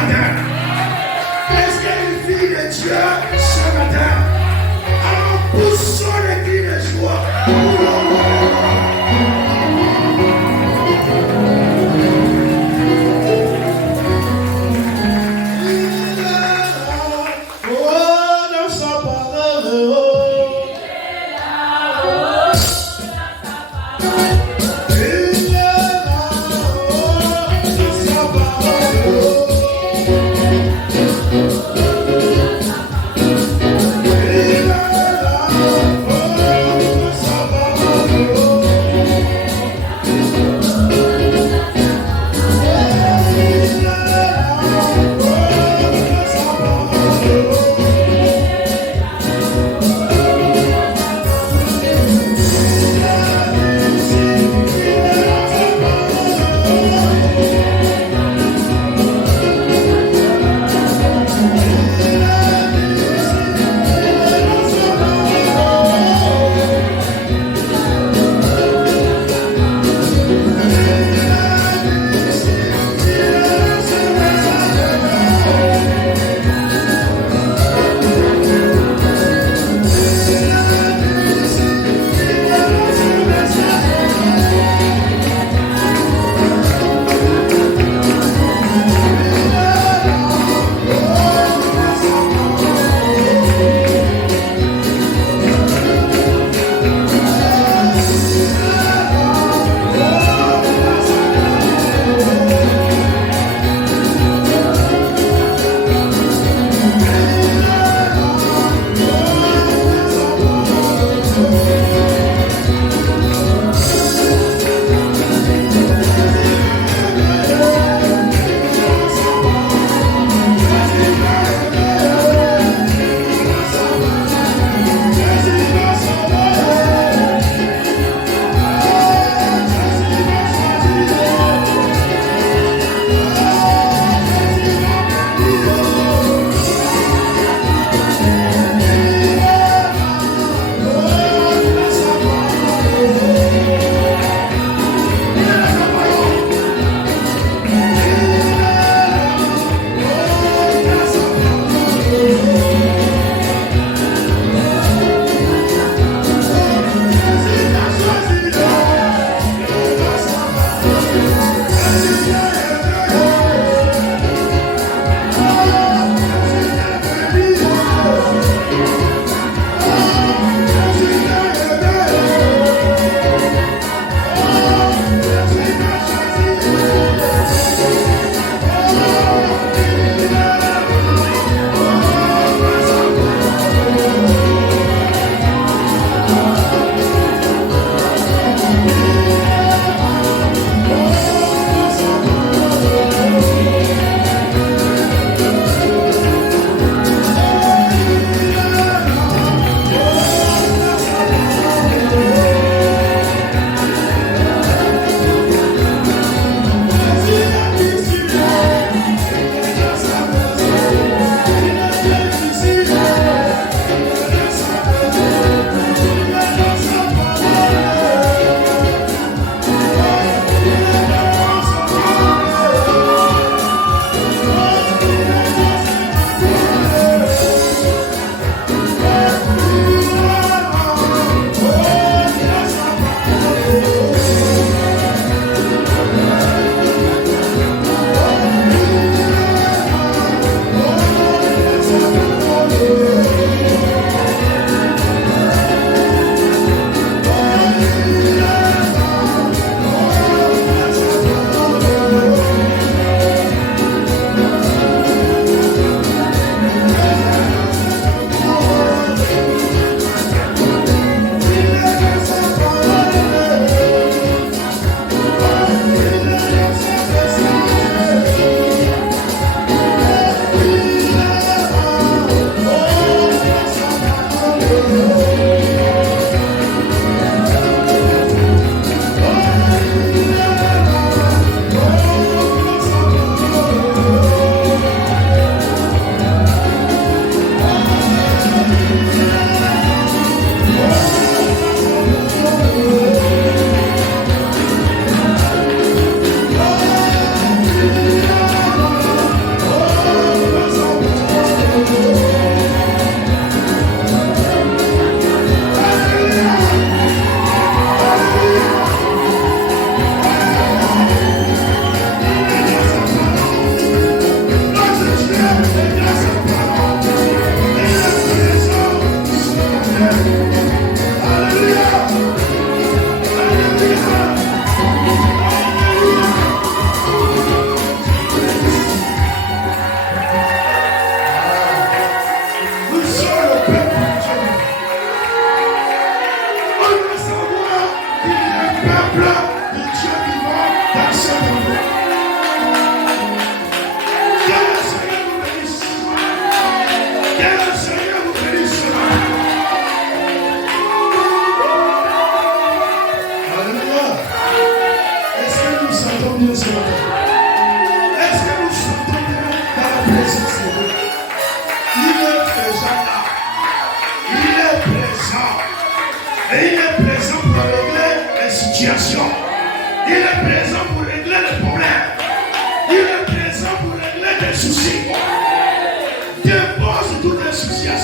matin? Est-ce qu'elle vit de Dieu ce matin? Alors poussons les cris de joie.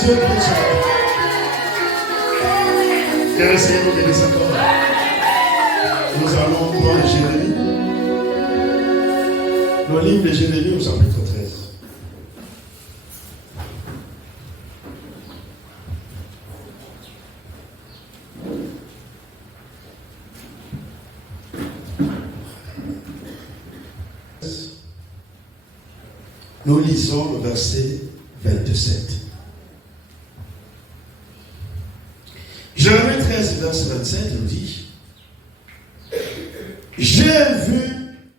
Dieu prie ce matin. Essayez-nous de les accords. Nous allons dans le Jérémie. Le livre de Jérémie au chapitre 13. Nous lisons le verset 27. Jérémie 13, verset 27 nous dit: j'ai vu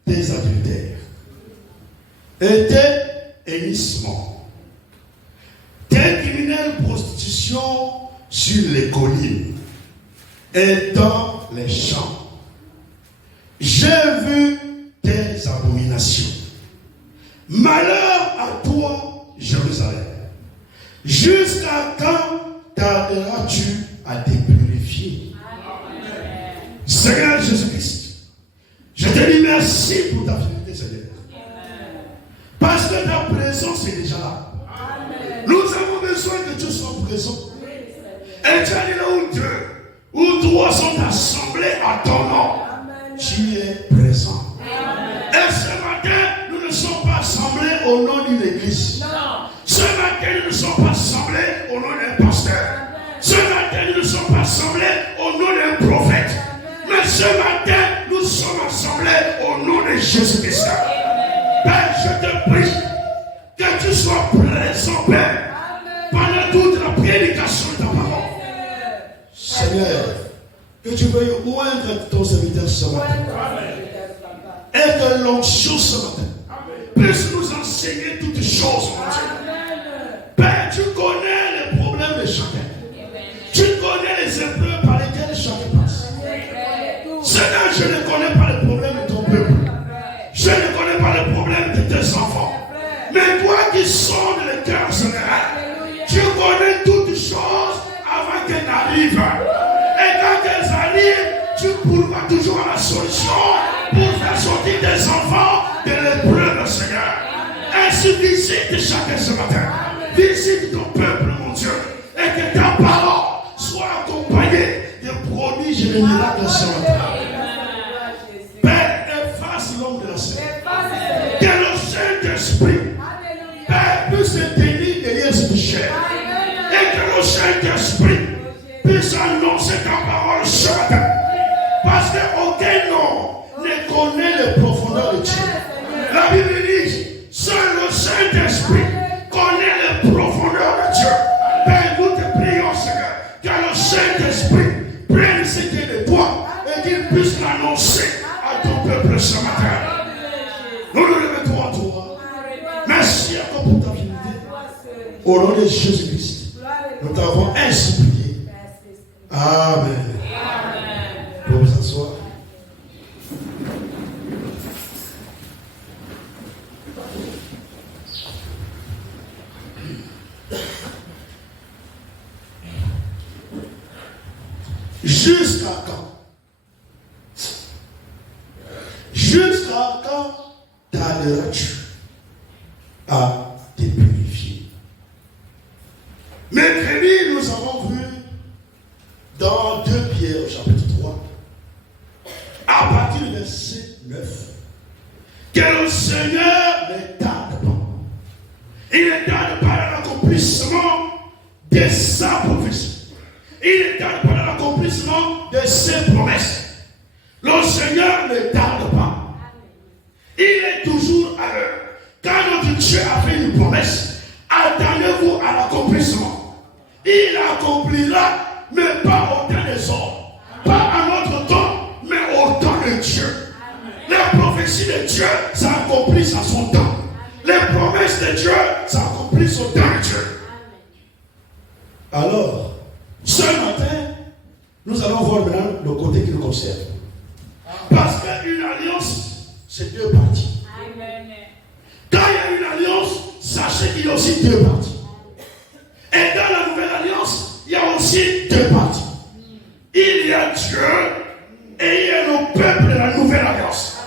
tes adultères et tes hennissements, tes criminelles prostitutions sur les collines et dans les champs. J'ai vu tes abominations. Malheur à toi, Jérusalem. Jusqu'à quand tarderas-tu à te purifier? Seigneur Jésus-Christ, je te dis merci pour ta fidélité, Seigneur. Parce que ta présence est déjà là. Nous avons besoin que tu sois présent. Et tu as dit là où deux ou trois sont assemblés à ton nom, tu es présent. Et ce matin, nous ne sommes pas assemblés au nom d'une église. Ce matin, nous ne sommes pas assemblés au nom d'un pasteur. Ce matin, nous ne sommes pas assemblés au nom d'un prophète. Mais ce matin, nous sommes assemblés au nom de Jésus-Christ. Père, je te prie que tu sois présent, Père, pendant toute la prédication de ta parole. Seigneur, que tu veuilles oindre ton serviteur ce matin. Et que l'onction ce matin puisse nous enseigner toutes choses, mon Dieu. Père, tu connais les problèmes de chacun. Tu connais les épreuves par lesquelles chacun passe. Seigneur, je ne connais pas les problèmes de ton peuple. Je ne connais pas les problèmes de tes enfants. Mais toi qui sondes le cœur, Seigneur, tu connais toutes choses avant qu'elles n'arrivent. Et quand elles arrivent, tu pourras toujours la solution pour faire sortir tes enfants de l'épreuve, Seigneur. Ainsi, visite chacun ce matin. Visite ton peuple, mon Dieu. Et que ta parole soit accompagnée de prodiges et de miracles ce matin. Père, efface l'homme de la scène. Que le Saint-Esprit, Père, puisse se tenir derrière cette chair. Et que le Saint-Esprit puisse annoncer ta parole ce matin. Parce qu'aucun homme ne connaît les profondeurs de Dieu. La Bible dit, seul le Saint-Esprit connaît les profondeurs de Dieu. Père, nous te prions, Seigneur, que le Saint-Esprit prenne ce qui est de toi et qu'il puisse l'annoncer à ton peuple ce matin. Nous nous remettons à toi. Merci encore pour ta fidélité. Au nom de Jésus-Christ, nous t'avons ainsi prié. Amen. Vous vous asseoir. Jusqu'à quand? Jusqu'à quand tarderas-tu à te purifier? Mercredi, nous avons vu dans 2 Pierre au chapitre 3, à partir du verset 9, que le Seigneur ne tarde pas. Il ne tarde pas dans l'accomplissement de sa prophétie. Il ne tarde pas dans l'accomplissement de ses promesses. Le Seigneur ne tarde pas. Il est toujours à l'heure. Quand notre Dieu a fait une promesse, attendez-vous à l'accomplissement. Il accomplira, mais pas au temps des hommes. Pas à notre temps, mais au temps de Dieu. Les prophéties de Dieu s'accomplissent à son temps. Les promesses de Dieu s'accomplissent au temps de Dieu. Alors, ce matin, nous allons voir maintenant le côté qui nous concerne. Parce qu'une alliance, c'est 2 parties. Quand il y a une alliance, sachez qu'il y a aussi 2 parties. Et dans la nouvelle alliance, il y a aussi 2 parties. Il y a Dieu et il y a le peuple de la nouvelle alliance.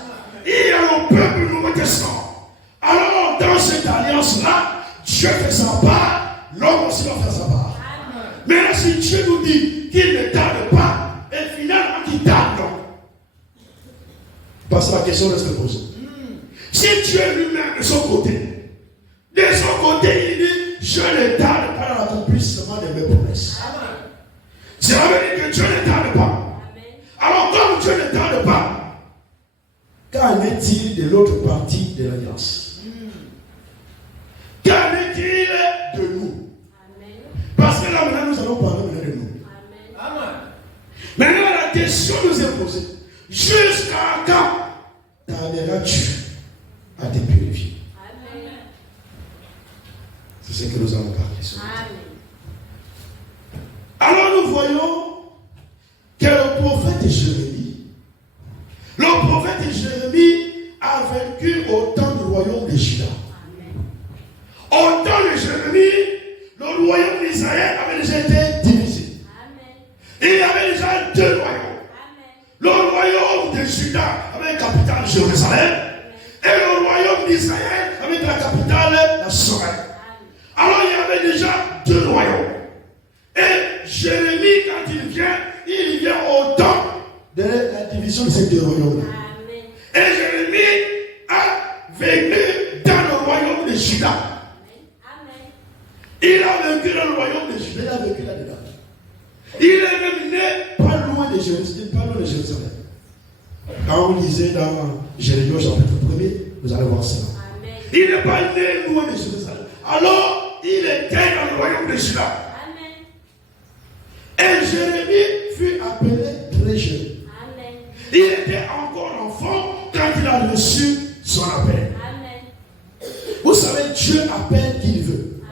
Il y a le peuple du Nouveau Testament. Alors, dans cette alliance-là, Dieu fait sa part l'homme aussi va faire sa part. Mais là, si Dieu nous dit qu'il ne tarde pas, et finalement qu'il tarde, non. Parce que la question reste posée. Si Dieu lui-même de son côté, il dit, je ne tarde pas dans l'accomplissement de mes promesses. Cela veut dire que Dieu ne tarde pas. Alors comme Dieu ne tarde pas, qu'en est-il de l'autre partie de l'alliance? Qu'en est-il de nous? Parce que là maintenant nous allons parler de nous. Maintenant la question nous est posée. Jusqu'à quand tarderas-tu à te purifier? C'est ce que nous allons parler ce matin. Alors nous voyons que le prophète Jérémie a vécu au temps du royaume de Juda. Au temps de Jérémie, le royaume d'Israël avait déjà été divisé. Il y avait déjà deux royaumes. Le royaume de Juda avec la capitale Jérusalem et le royaume d'Israël avec la capitale la Sorel. Alors il y avait déjà deux royaumes. Et Jérémie, quand il vient au temps de la division de ces deux royaumes. Et Jérémie a vécu dans le royaume de Juda. Il a vécu dans le royaume de Juda. Il a vécu là-dedans. Il est même né pas loin de Jérusalem. Quand vous lisez dans Jérémie au chapitre 1er, vous allez voir cela. Il n'est pas né loin de Jérusalem. Alors, il était dans le royaume de Juda. Et Jérémie fut appelé très jeune. Il était encore enfant quand il a reçu son appel. Vous savez, Dieu appelle qui il veut.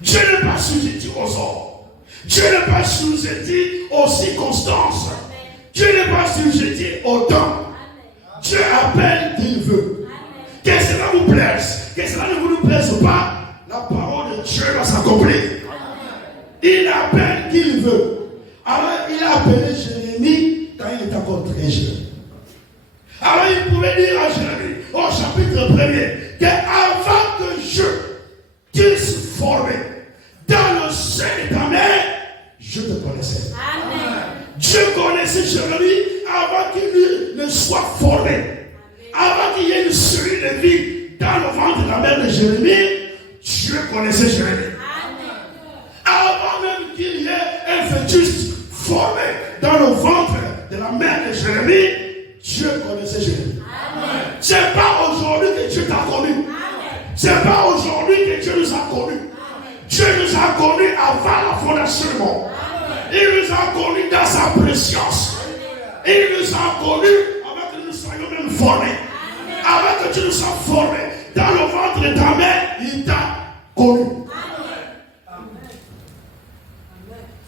Dieu n'est pas sujeté aux hommes. Dieu n'est pas sujeté aux circonstances. Dieu n'est pas sujeté au temps. Dieu appelle qui il veut. Que cela vous plaise, que cela ne vous plaise pas, la parole de Dieu va s'accomplir. Il appelle qui il veut. Alors il a appelé Jérémie quand il était encore très jeune. Alors il pouvait dire à Jérémie au chapitre 1er qu'avant que je puisse former dans le sein de ta mère, je te connaissais. Amen. Dieu connaissait Jérémie avant qu'il ne soit formé. Avant qu'il y ait une série de vie dans le ventre de la mère de Jérémie, Dieu connaissait Jérémie. Avant même qu'il y ait un fœtus formé dans le ventre de la mère de Jérémie, Dieu connaissait Jérémie. Ce n'est pas aujourd'hui que Dieu t'a connu. Ce n'est pas aujourd'hui que Dieu nous a connus. Dieu nous a connus avant la fondation du monde. Il nous a connus dans sa préscience. Il nous a connus avant que nous soyons même formés. Avant que tu nous sois formés dans le ventre de ta mère, il t'a connu.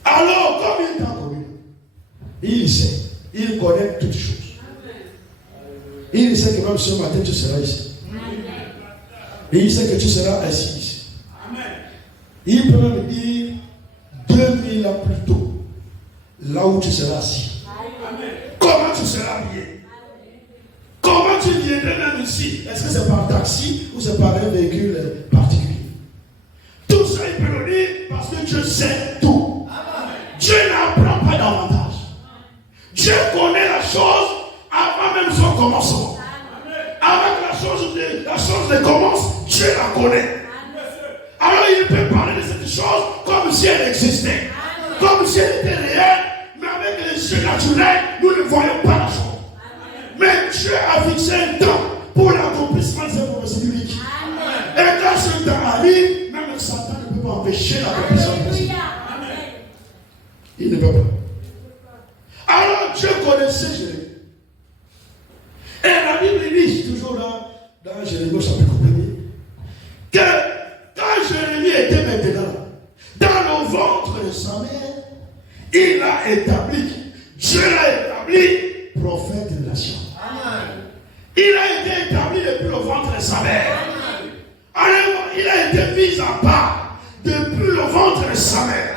Alors, comme il t'a connu, il sait, il connaît toutes choses. Il sait que même ce matin tu seras ici. Et il sait que tu seras assis ici. Il peut même dire 2000 ans plus tôt, là où tu seras assis. Comment tu seras habillé? Comment tu viendrais même ici? Est-ce que c'est par taxi ou c'est par un véhicule particulier? Tout ça, il peut le dire parce que Dieu sait tout. Dieu n'apprend pas davantage. Dieu connaît la chose avant même son commencement. Avant que la chose ne commence, Dieu la connaît. Alors il peut parler de cette chose comme si elle existait. Comme si elle était réelle. Mais avec les yeux naturels, nous ne voyons pas la chose. Mais Dieu a fixé un temps pour l'accomplissement de ses promesses bibliques. Et quand ce temps arrive, même Satan ne peut pas empêcher l'accomplissement de ses promesses. Il ne peut pas. Alors Dieu connaissait Jérémie. Et la Bible dit toujours dans Jérémie au chapitre 1er que quand Jérémie était maintenant dans le ventre de sa mère, il a établi, Dieu l'a établi prophète de la nation. Il a été établi depuis le ventre de sa mère. Alors, il a été mis à part depuis le ventre de sa mère.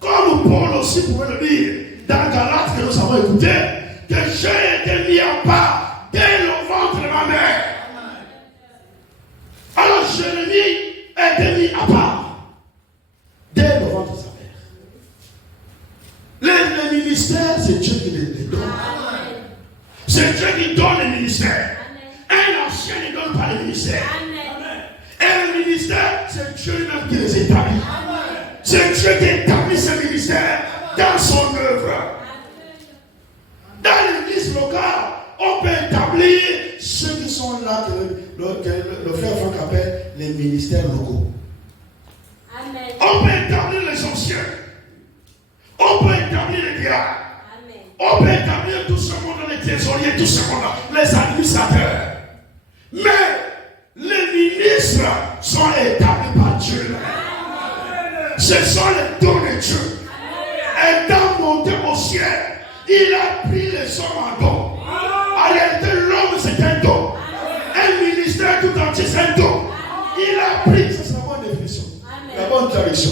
Comme Paul aussi pouvait le dire dans Galates que nous avons écouté, que j'ai été mis à part dès le ventre de ma mère. Alors Jérémie a été mis à part. ministère. Un ancien ne donne pas le ministère. Et le ministère, c'est Dieu lui-même qui les établit. C'est Dieu qui établit ce ministère dans son œuvre. Dans l'église locale, on peut établir ceux qui sont là, que le frère Franck appelle les ministères locaux. Amen. On peut établir les anciens. On peut établir les diacres. On peut établir tout ce monde, les trésoriers, tout ce monde, les administrateurs. Mais les ministres sont établis par Dieu. Ce sont les dons de Dieu. Étant monté au ciel, il a pris les hommes en don. En réalité, l'homme c'est un don. Un ministère tout entier c'est un don. Il a pris, ça c'est la bonne définition, la bonne traduction.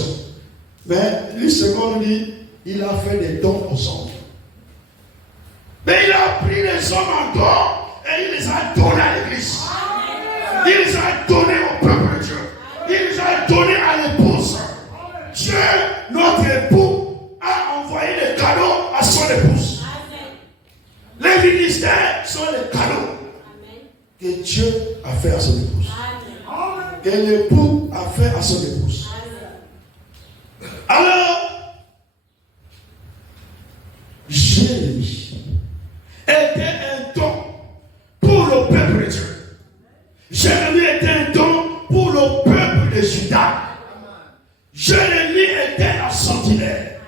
Mais lui second dit, il a fait des dons aux hommes. Mais il a pris les hommes en don et il les a donnés à l'église. Il les a donnés au peuple de Dieu. Il les a donnés à l'épouse. Dieu, notre époux, a envoyé des cadeaux à son épouse. Les ministères sont les cadeaux que Dieu a fait à son épouse. Que l'époux a fait à son épouse. Alors, Jérémie était un don pour le peuple de Dieu. Jérémie était un don pour le peuple de Juda. Jérémie était la sentinelle.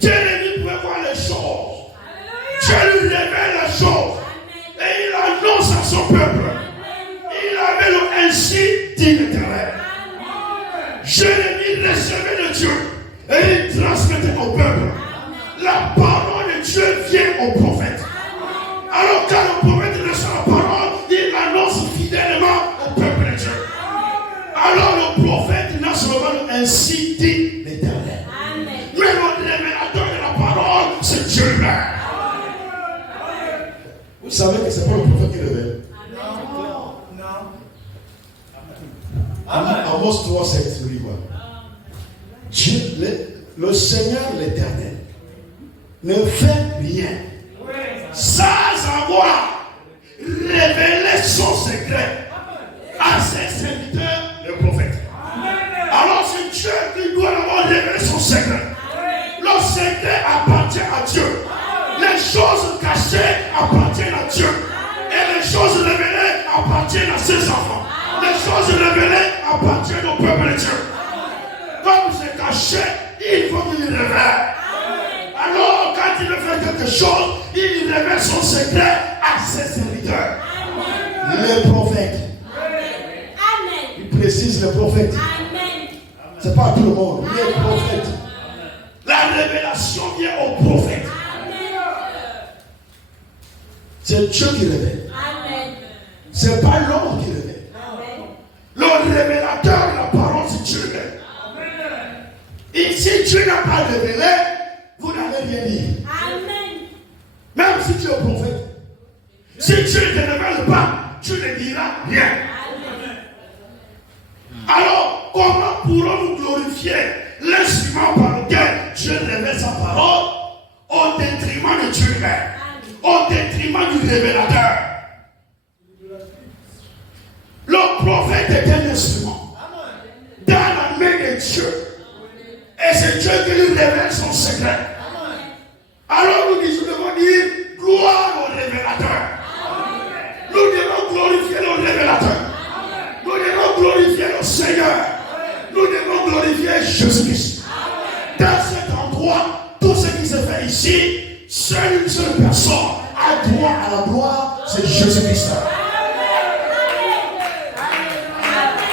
Jérémie pouvait voir les choses. Dieu lui révèle les choses. Et il annonce à son peuple. Il avait le ainsi dit l'Éternel. Jérémie recevait de Dieu. Et il transmettait au peuple. La parole de Dieu vient au prophète. Alors quand le prophète reçoit la parole, il annonce fidèlement au peuple de Dieu. Alors le prophète n'a seulement ainsi dit l'Éternel. Mais le révélateur de la parole, c'est Dieu lui-même. Vous savez que c'est pas le prophète qui révèle. Amos 3, 7, vous dites quoi? Dieu, le Seigneur l'Éternel ne fait rien sans avoir révélé son secret à ses serviteurs, le prophète. Alors c'est Dieu qui doit avoir révélé son secret. Le secret appartient à Dieu. Les choses cachées appartiennent à Dieu. Et les choses révélées appartiennent à ses enfants. Les choses révélées appartiennent au peuple de Dieu. Comme c'est caché, il faut qu'il révèle. Alors, quand il veut faire quelque chose, il révèle son secret à ses serviteurs. Les prophètes. Il précise les prophètes. Ce n'est pas à tout le monde. Les prophètes. La révélation vient aux prophètes. C'est Dieu qui révèle. Ce n'est pas l'homme qui révèle. Le révélateur de la parole, c'est Dieu lui-même. Et si Dieu n'a pas révélé, vous n'allez rien dire. Même si tu es prophète. Si Dieu ne te révèle pas, tu ne diras rien. Alors, comment pourrons-nous glorifier l'instrument par lequel Dieu révèle sa parole au détriment de Dieu lui-même, au détriment du révélateur? Le prophète est un instrument dans la main de Dieu. Et c'est Dieu qui lui révèle son secret. Alors nous devons dire gloire au révélateur. Nous devons glorifier le révélateur. Nous devons glorifier le Seigneur. Nous devons glorifier Jésus-Christ. Dans cet endroit, tout ce qui se fait ici, seule une seule personne a droit à la gloire, c'est Jésus-Christ.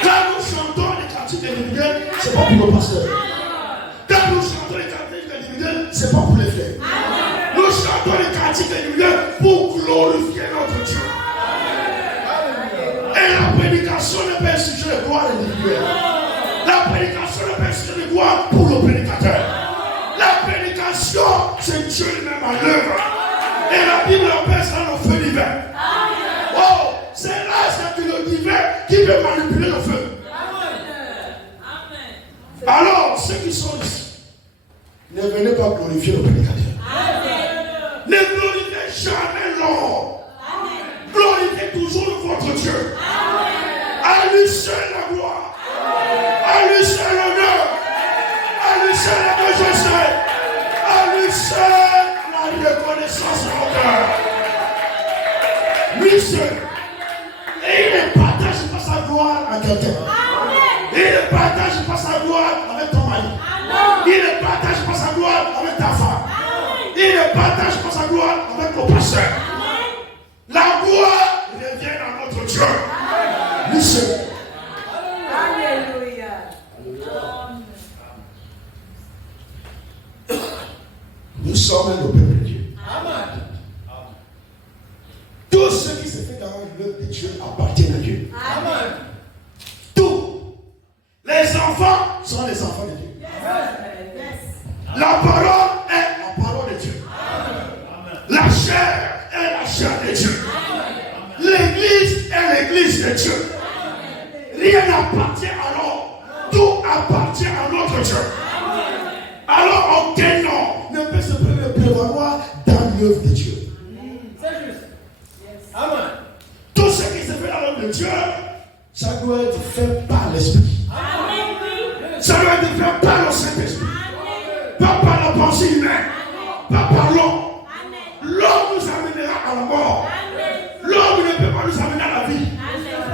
Quand nous chantons les cantiques individuels, ce n'est pas pour le pasteur. Quand nous chantons les cantiques individuels, ce n'est pas pour les frères. Nous chantons les cantiques individuels pour glorifier notre Dieu. Et la prédication n'est pas un sujet de gloire individuelle. La prédication n'est pas un sujet de gloire pour le prédicateur. La prédication, c'est Dieu lui-même à l'œuvre. Et la Bible appelle ça le feu divin. Oh, c'est là, c'est le divin qui peut manipuler le feu. Alors, ceux qui sont ici, ne venez pas glorifier le prédicateur. Ne glorifiez jamais l'homme. Dieu. À lui seul la gloire. À lui seul l'honneur. À lui seul la majesté. À lui seul la reconnaissance en cœur. Lui seul. Et il ne partage pas sa gloire à quelqu'un. Il ne partage pas sa gloire avec ton mari. Il ne partage pas sa gloire avec ta femme. Il ne partage pas sa gloire avec ton pasteur. La gloire revient à notre Dieu. Lui seul. Alléluia. Nous sommes le peuple de Dieu. Tout ce qui se fait dans l'œuvre de Dieu appartient à Dieu. Amen. Tout. Les enfants sont les enfants de Dieu. La parole est la parole de Dieu. La chair est la chair de Dieu. L'église est l'église de Dieu. Rien n'appartient à l'homme. Tout appartient à notre Dieu. Alors aucun nom ne peut se prévaloir dans l'œuvre de Dieu. C'est juste. Amen. Tout ce qui se fait dans l'œuvre de Dieu, ça doit être fait par l'Esprit. Ça doit être fait par le Saint-Esprit. Pas par la pensée humaine. Pas par l'homme. L'homme nous amènera à la mort. L'homme ne peut pas nous amener à la vie.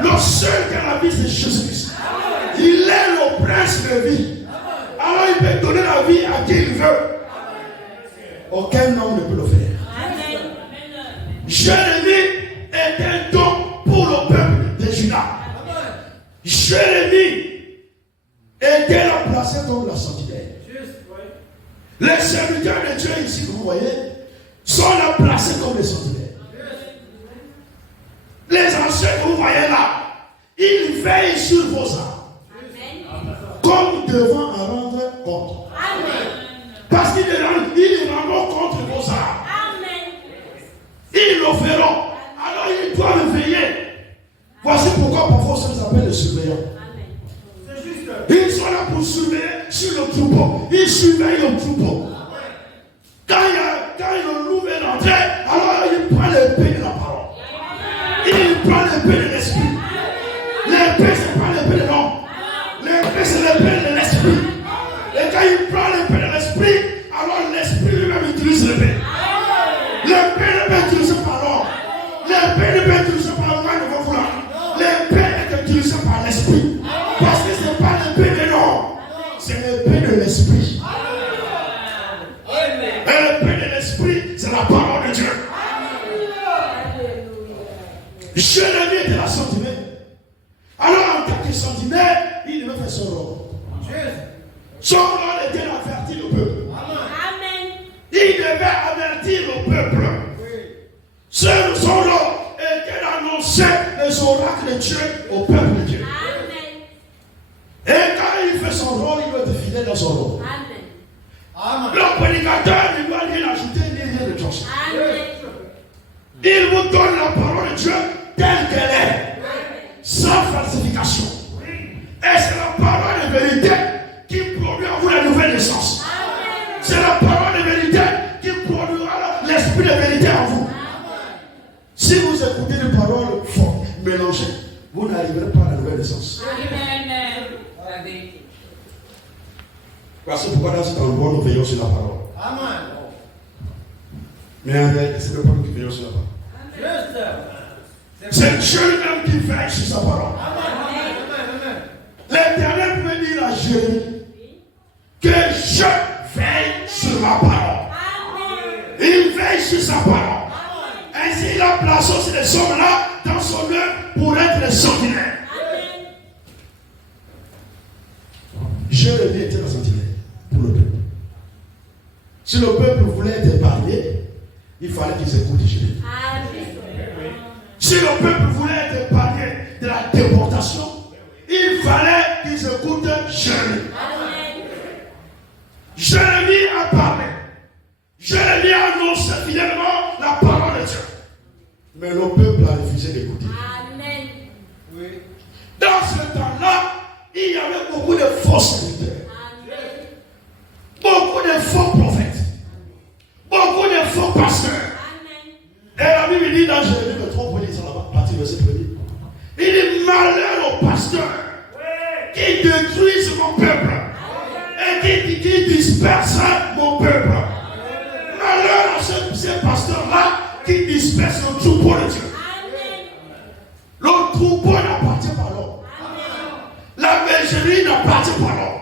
Le seul qui a la vie, c'est Jésus-Christ. Il est le prince de vie. Alors il peut donner la vie à qui il veut. Aucun homme ne peut le faire. Jérémie est un don pour le peuple de Juda. Jérémie était la placé comme la sentinelle. Les serviteurs de Dieu ici, vous voyez, sont là placés comme les sentinelles. Les anciens que vous voyez là, ils veillent sur vos âmes. Comme devant en rendre compte. Parce qu'ils rendront compte de vos âmes. Ils le feront. Alors ils doivent veiller. Voici pourquoi parfois ça s'appelle le surveillant. Ils sont là pour surveiller sur le troupeau. Ils surveillent le troupeau. Quand le loup est rentré, alors il prend l'épée de la parole. Il prend l'épée de l'esprit. L'épée, ce n'est pas l'épée de l'homme. L'épée, c'est l'épée de l'esprit. Et quand il prend l'épée de l'esprit, alors l'esprit lui-même utilise l'épée. L'épée ne peut être utilisée par l'homme. L'épée ne peut être utilisée par le mal de vos vouloirs. L'épée est utilisée par l'esprit. Parce que ce n'est pas l'épée de l'homme. C'est l'épée de l'esprit. Et l'épée de l'esprit, c'est la parole de Dieu. Jérémie était la sentinelle. Alors en tant que sentinelle, il devait faire son rôle. Son rôle était d'avertir le peuple. Il devait avertir le peuple. Son rôle était d'annoncer les oracles de Dieu au peuple de Dieu. Et quand il fait son rôle, il doit être fidèle dans son rôle. Le prédicateur ne doit rien ajouter ni rien de chose. Il vous donne la parole de Dieu telle qu'elle est, sans falsification. Et c'est la parole de vérité qui produit en vous la nouvelle naissance. C'est la parole de vérité qui produira l'esprit de vérité en vous. Si vous écoutez des paroles fortes, mélangées, vous n'arriverez pas à la nouvelle naissance. Voici pourquoi dans cet endroit nous veillons sur la parole. Amen. Mais en réalité, ce n'est pas nous qui veillons sur la parole. C'est Dieu lui-même qui veille sur sa parole. L'Éternel peut dire à Jérémie que je veille sur ma parole. Il veille sur sa parole. Ainsi, il a placé aussi les hommes-là dans son œuvre pour être les sentinelles. Jérémie était la sentinelle pour le peuple. Si le peuple voulait être épargné, il fallait qu'ils écoutent Jérémie. Si le peuple voulait être épargné de la déportation, il fallait qu'ils écoutent Jérémie. Jérémie a parlé. Jérémie a annoncé fidèlement la parole de Dieu. Mais le peuple a refusé d'écouter. Dans ce temps-là, il y avait beaucoup de faux serviteurs. Beaucoup de faux prophètes. Beaucoup de faux pasteurs. Et la Bible dit dans Jérémie 3, là-bas, partie verset 1er. qui détruise mon peuple. Et qui disperse mon peuple. Malheur à ces pasteurs-là qui dispersent le troupeau de Dieu. Le troupeau n'appartient pas à l'homme. La bergerie n'appartient pas à l'homme.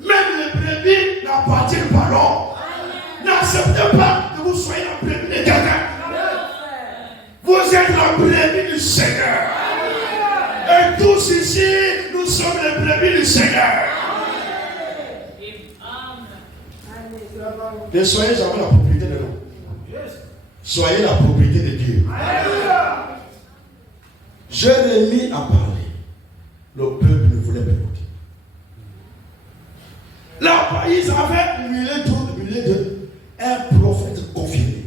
Même les brebis n'appartiennent pas à l'homme. N'acceptez pas que vous soyez la brebis de quelqu'un. Vous êtes la brebis du Seigneur. Et tous ici, nous sommes les brebis du Seigneur. Ne soyez jamais la propriété de l'homme. Soyez la propriété de Dieu. Jérémie a parlé. Le peuple ne voulait pas écouter. Là, ils avaient humilié un prophète confirmé.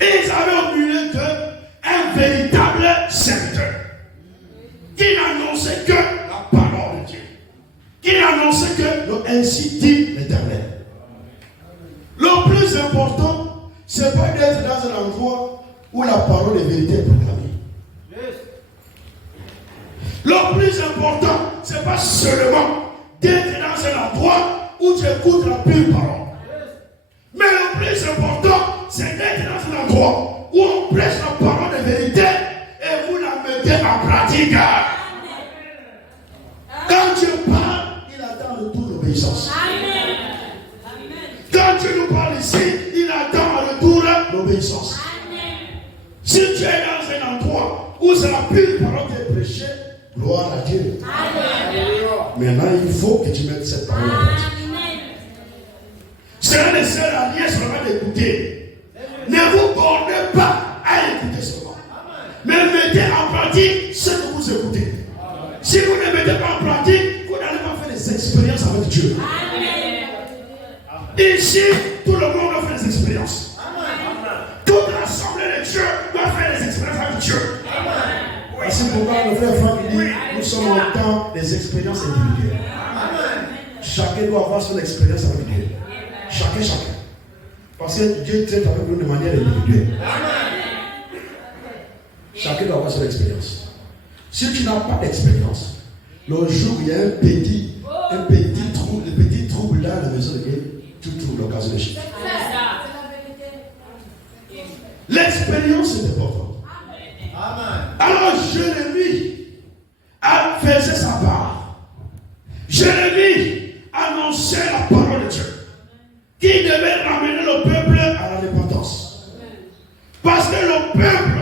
Et ils avaient humilié un véritable serviteur qui n'annonçait que la parole de Dieu. Qui n'annonçait que ainsi dit l'Éternel. Le plus important, ce n'est pas d'être dans un endroit où la parole de vérité est proclamée. Le plus important, ce n'est pas seulement d'être dans un endroit où tu écoutes la pure parole. Mais le plus important, c'est d'être dans un endroit où on prêche la parole de vérité et vous la mettez en pratique. Quand Dieu parle, il attend le retour l'obéissance. Quand Dieu nous parle ici, il attend en retour l'obéissance. Si tu es dans un endroit où c'est la pure parole qui est prêchée, gloire à Dieu. Maintenant, il faut que tu mettes cette parole en pratique. Cela ne sert à rien seulement d'écouter. Ne vous bornez pas à écouter seulement. Mais mettez en pratique ce que vous écoutez. Si vous ne mettez pas en pratique, vous n'allez pas faire des expériences avec Dieu. Ici, tout le monde doit faire des expériences. Toute l'assemblée de Dieu doit faire des expériences avec Dieu. Voici pourquoi le frère Franck dit, nous sommes en temps des expériences individuelles. Chacun doit avoir son expérience avec Dieu. Chacun. Parce que Dieu traite avec nous de manière individuelle. Chacun doit avoir son expérience. Si tu n'as pas d'expérience, le jour où il y a un petit trouble dans la maison de Dieu, tu trouves l'occasion de chier. L'expérience est importante. Alors Jérémie a fait sa part. Jérémie annonçait la parole de Dieu qui devait ramener le peuple à la repentance. Parce que le peuple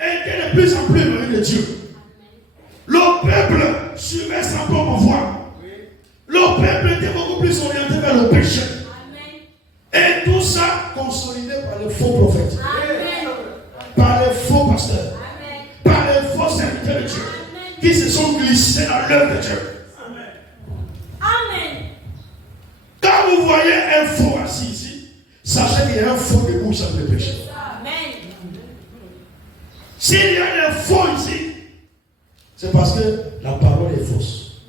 était de plus en plus éloigné de Dieu. Le peuple suivait sa propre voie. Le peuple était beaucoup plus orienté vers le péché. Et tout ça consolidé par les faux prophètes. Par les faux pasteurs. Par les faux serviteurs de Dieu. Qui se sont glissés dans l'œuvre de Dieu. Amen. Quand vous voyez un faux assis ici, sachez qu'il y a un faux debout sur le péché. S'il y a un faux ici, c'est parce que la parole est fausse.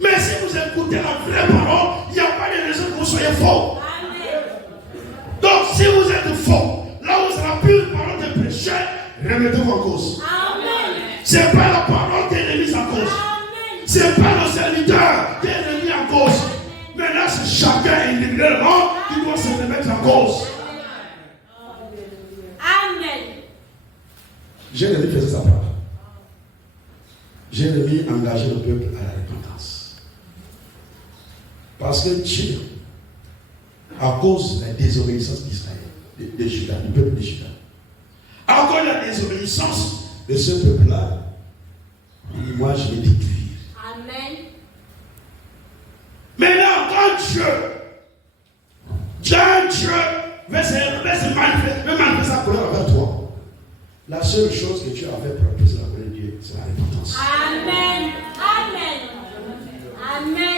Mais si vous écoutez la vraie parole, il n'y a pas de raison que vous soyez faux. Donc si vous êtes faux, là où c'est la pure parole de péché, remettez-vous en cause. Ce n'est pas la parole qui est remise en cause. Ce n'est pas le serviteur qui est remis en cause. Maintenant, c'est chacun individuellement qui doit se remettre en cause. Amen. Jérémie faisait sa part. Jérémie engageait le peuple à la repentance. Parce que Dieu, à cause de la désobéissance d'Israël, de Juda, du peuple de Juda, à cause de la désobéissance de ce peuple-là, moi je vais détruire. Amen. Maintenant, quand Dieu veut se manifester sa colère envers toi, la seule chose que tu avais pour apaiser la colère de Dieu, c'est la repentance. Amen. Amen.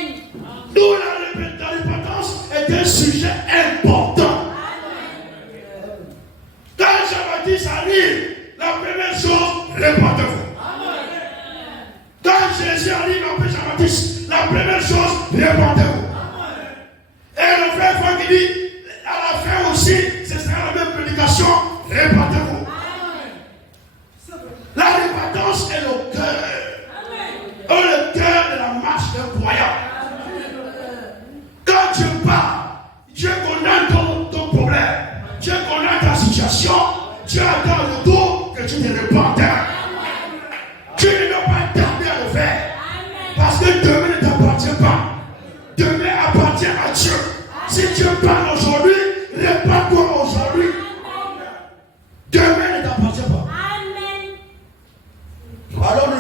D'où la repentance est un sujet important. Amen. Quand Jean-Baptiste arrive, la première chose, répentez-vous. Quand Jésus arrive après Jean-Baptiste, la première chose, répentez-vous. Et le frère Franck dit, à la fin aussi, ce sera la même prédication, répentez-vous. La repentance est le cœur.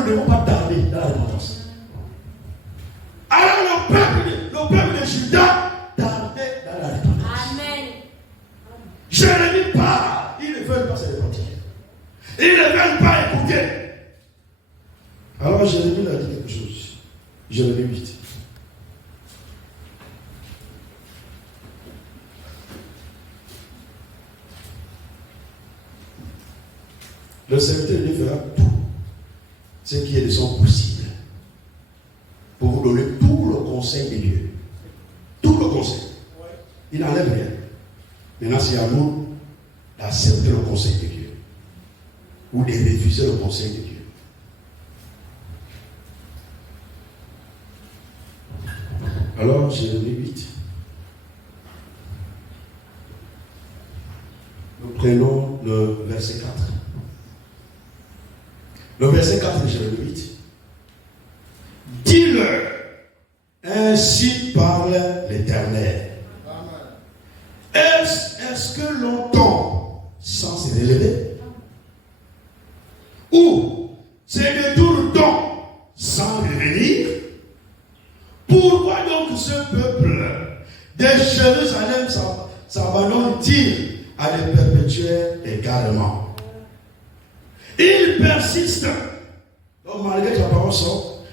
nous ne devons pas tarder dans la repentance. Alors le peuple de Juda tardait dans la repentance. Amen. Jérémie parle, ils ne veulent pas se repentir. Ils ne veulent pas écouter. Alors Jérémie a dit quelque chose. Jérémie 8. Le serviteur lui fera tout ce qui est de son possible pour vous donner tout le conseil de Dieu. Tout le conseil. Il n'enlève rien. Maintenant, c'est à nous d'accepter le conseil de Dieu ou de refuser le conseil de Dieu. Alors, Jérémie 8. Nous prenons le verset 4. Le verset 4 de Jérémie 8. Dis-leur, ainsi parle l'Éternel. Est-ce que l'on tombe sans se relever? Ou se détourne-t-on sans revenir? Pourquoi donc ce peuple de Jérusalem s'abandonne-t-il à des perpétuels égarements? Il persiste, donc malgré que la parole sort,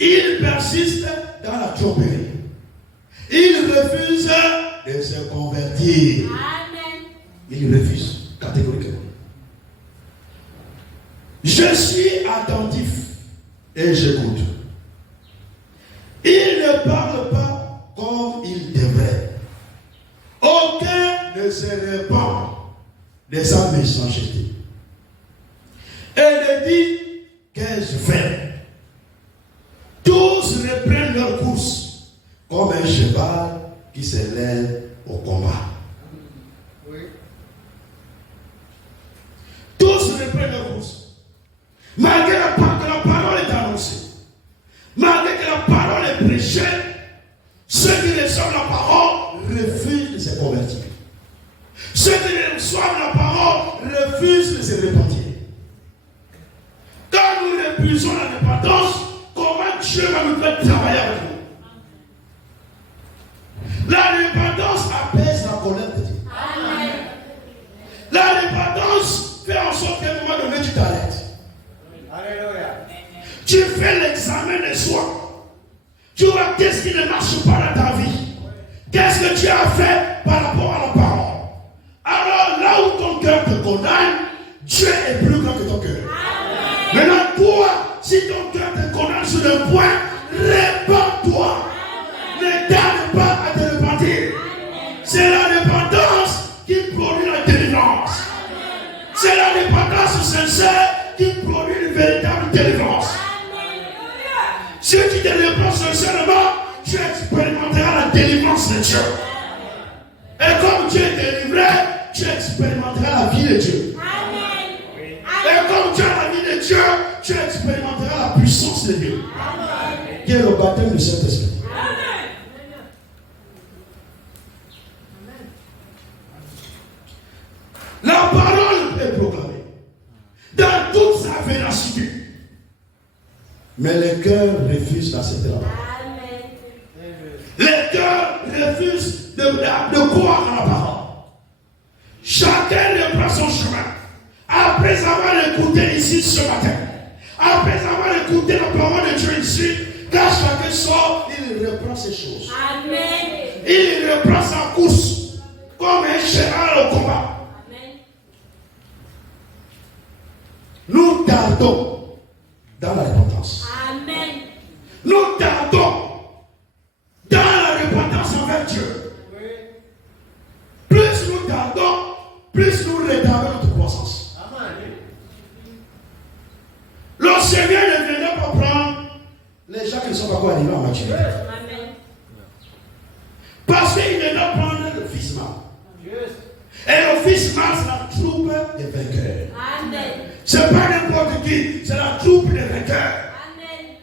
il persiste dans la tromperie. Il refuse de se convertir. Amen. Il refuse catégoriquement. Je suis attentif et j'écoute. Il ne parle pas comme il devrait. Aucun ne se répand de sa méchanceté. Et ne dit, qu'ai-je fait? Tous reprennent leur course comme un cheval qui s'élève au combat. Oui. Tous reprennent leur course. Malgré que la parole est annoncée, malgré que la parole est prêchée, ceux qui reçoivent la parole refusent de se convertir. Ceux qui reçoivent la parole refusent de se repentir. Quand nous refusons la repentance, comment Dieu va nous faire travailler avec nous? La repentance apaise la colère de Dieu. Amen. La repentance fait en sorte qu'à un moment donné tu t'arrêtes. Alléluia. Tu fais l'examen de soi. Tu vois qu'est-ce qui ne marche pas dans ta vie. Qu'est-ce que tu as fait par rapport à la parole. Alors là où ton cœur te condamne, Dieu est plus grand que ton cœur. Amen. Maintenant toi, si ton cœur te condamne sur le point, répands-toi. Ne tarde pas à te repentir. C'est la repentance qui produit la délivrance. C'est la repentance sincère qui produit une véritable délivrance. Si tu te repens sincèrement, tu expérimenteras la délivrance de Dieu. Et comme tu es délivré, tu expérimenteras la vie de Dieu. Et comme tu as la vie de Dieu, tu expérimenteras la puissance de Dieu. Qui est le baptême du Saint-Esprit. La parole est proclamée dans toute sa véracité. Mais les cœurs refusent d'accepter la parole. Les cœurs refusent de croire à la parole. Chacun reprend son chemin. Après avoir écouté ici ce matin, après avoir écouté la parole de Dieu ici, quand chacun sort, il reprend ses choses. Amen. Il reprend sa course comme un cheval au combat. Nous tardons dans la repentance. Amen. Nous tardons dans la repentance envers Dieu. Oui. Plus nous tardons, plus nous retardons notre croissance. Amen. Le Seigneur ne viendra pas prendre les gens qui ne sont pas encore arrivés en maturité. Amen. Parce qu'il viendra prendre le fils mâle. Et le fils mâle, c'est la troupe des vainqueurs. Amen. Ce n'est pas n'importe qui, c'est la troupe des vainqueurs. Amen.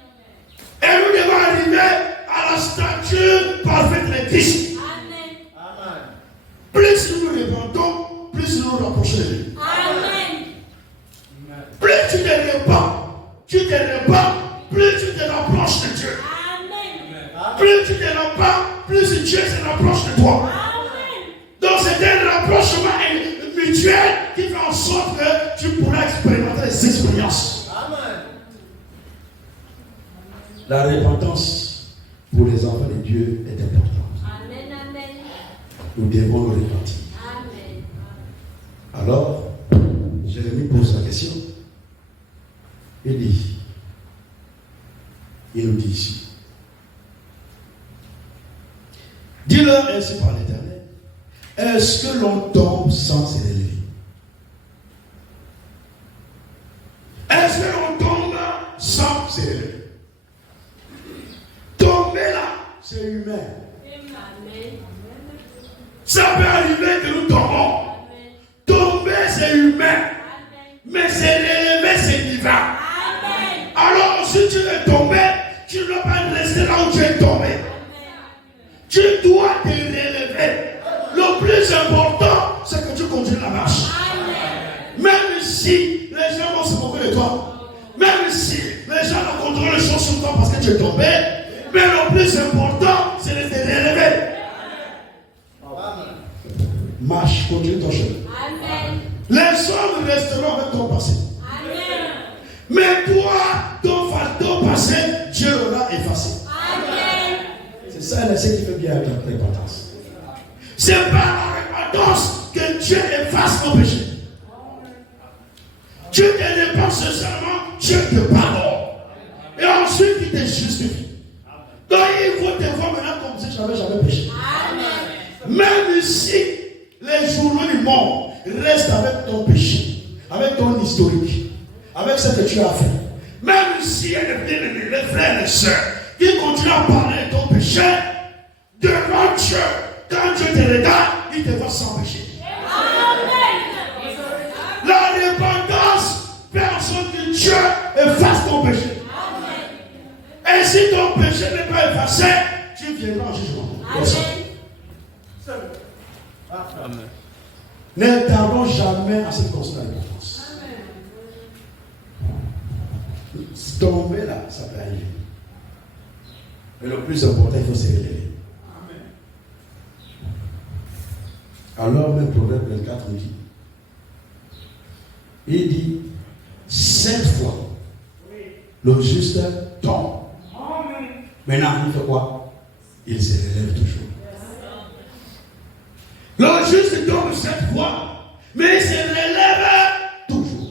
Et nous devons arriver à la stature parfaite de Christ. Amen. Amen. Plus nous nous répandons, plus nous nous rapprochons de lui. Amen. Plus tu te répands, tu te répands, plus tu te rapproches de Dieu. Amen. Plus tu te répands, plus Dieu se rapproche de toi. Amen. Donc c'est un rapprochement mutuel qui fait en sorte que tu pourras expérimenter les expériences. Amen. La repentance pour les enfants de Dieu est importante. Amen. Amen. Nous devons nous repentir. Amen. Alors, Jérémie pose la question. Il nous dit ici. Dis-leur ainsi par l'Éternel. Est-ce que l'on tombe sans se relever? Est-ce que l'on tombe sans se relever? Tomber là, c'est humain. Amen. Ça peut arriver que nous tombons. Tomber, c'est humain. Mais se relever, c'est divin. Amen. Alors, si tu es tombé, tu ne dois pas rester là où tu es tombé. Tu dois te relever. Le plus important, c'est que tu continues la marche. Même si les gens vont se moquer de toi, même si les gens vont contrôler les choses sur toi parce que tu es tombé, mais le plus important, c'est de te relever. Marche, continue ton chemin. Amen. Les hommes resteront avec ton passé. Amen. Mais toi, ton passé, Dieu l'aura effacé. Amen. C'est ça l'essai qui fait bien avec la repentance. C'est par la repentance que Dieu efface nos péchés. Dieu te répand sincèrement, Dieu te pardonne. Et ensuite il te justifie. Donc il faut te voir maintenant comme si je n'avais jamais péché. Amen. Même si les journaux du monde restent avec ton péché, avec ton historique, avec ce que tu as fait. Même si il y a des bien-aimés, les frères et les sœurs, qui continuent à parler de ton péché, devant Dieu, quand Dieu te regarde, il te voit sans péché. Amen. La repentance fait en sorte que Dieu efface ton péché. Amen. Et si ton péché n'est pas effacé, tu viendras en jugement. Amen. Ne tardons jamais à cette construire la repentance. Tomber là, ça peut arriver. Mais le plus important, il faut se relever. Alors, même Proverbe 24 nous dit, il dit, 7 fois, le juste tombe. Maintenant, il fait quoi? Il se relève toujours. Le juste tombe 7 fois, mais il se relève toujours.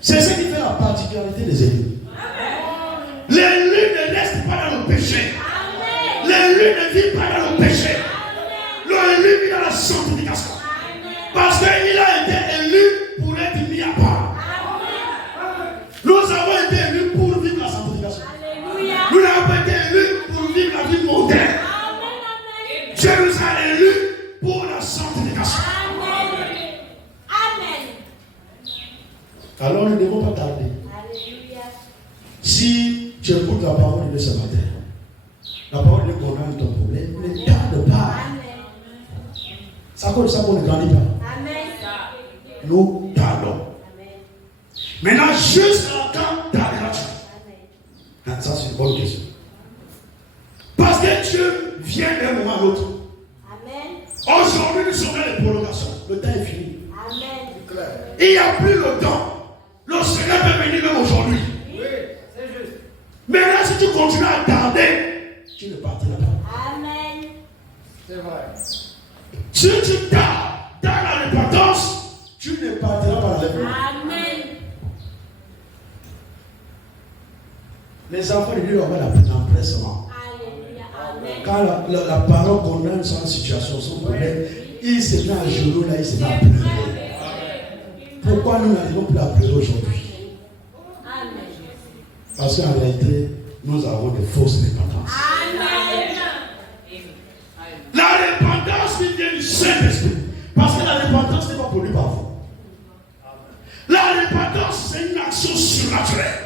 C'est ce qui fait la particularité des élus. L'élu ne reste pas dans le péché. L'élu ne vit pas dans le péché. L'élu vit dans la sanctification. Parce qu'il a été élu pour être mis à part. Nous avons été élus pour vivre la sanctification. Nous n'avons pas été élus pour vivre la vie mondaine. Dieu nous a élus pour la sanctification. Alors nous ne devons pas tarder. Si tu écoutes la parole de ce matin, la parole de condamne ton problème, ne tarde pas. Ça comme ça qu'on ne grandit pas. Nous tardons. Maintenant, jusqu'à quand tardera-tu? Ça, c'est une bonne question. Parce que Dieu vient d'un moment à l'autre. Aujourd'hui, nous sommes dans les prolongations. Le temps est fini. Il n'y a plus le temps. Le Seigneur peut venir même aujourd'hui. Oui, c'est juste. Maintenant, si tu continues à tarder, tu ne partiras pas. Amen. C'est vrai. Si tu tardes dans la repentance, tu ne partiras pas dans l'enlèvement. Amen. Les enfants de Dieu doivent avoir l'empressement. Alléluia. Amen. Quand la parole condamne son situation, son problème, il se met à genoux là, il se met à pleurer. Pourquoi nous n'arrivons plus à pleurer aujourd'hui? Amen. Parce qu'en réalité, nous avons de fausses repentances. Amen. La repentance qui vient du Saint-Esprit. Parce que la repentance n'est pas produite par vous. La repentance, c'est une action surnaturelle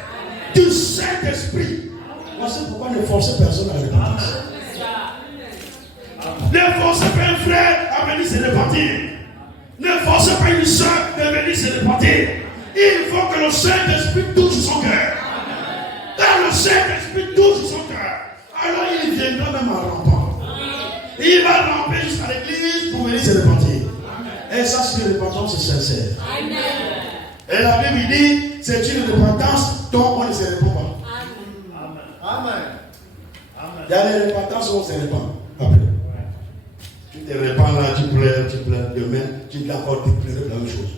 du Saint-Esprit. Voici pourquoi ne forcez personne à la repentance. Ne forcez pas un frère à venir se repentir. Ne forcez pas une soeur de venir se repentir. Il faut que le Saint-Esprit touche son cœur. le Saint-Esprit touche son cœur, alors il viendra même en rampant. Il va ramper jusqu'à l'église pour venir se repentir. Et ça, c'est une repentance sincère. Et la Bible dit, c'est une repentance dont on ne se répand pas. Amen. Il y a les repentances où on se répand. Après. Tu te répands là, tu pleures demain, tu dis encore, tu pleures la même chose.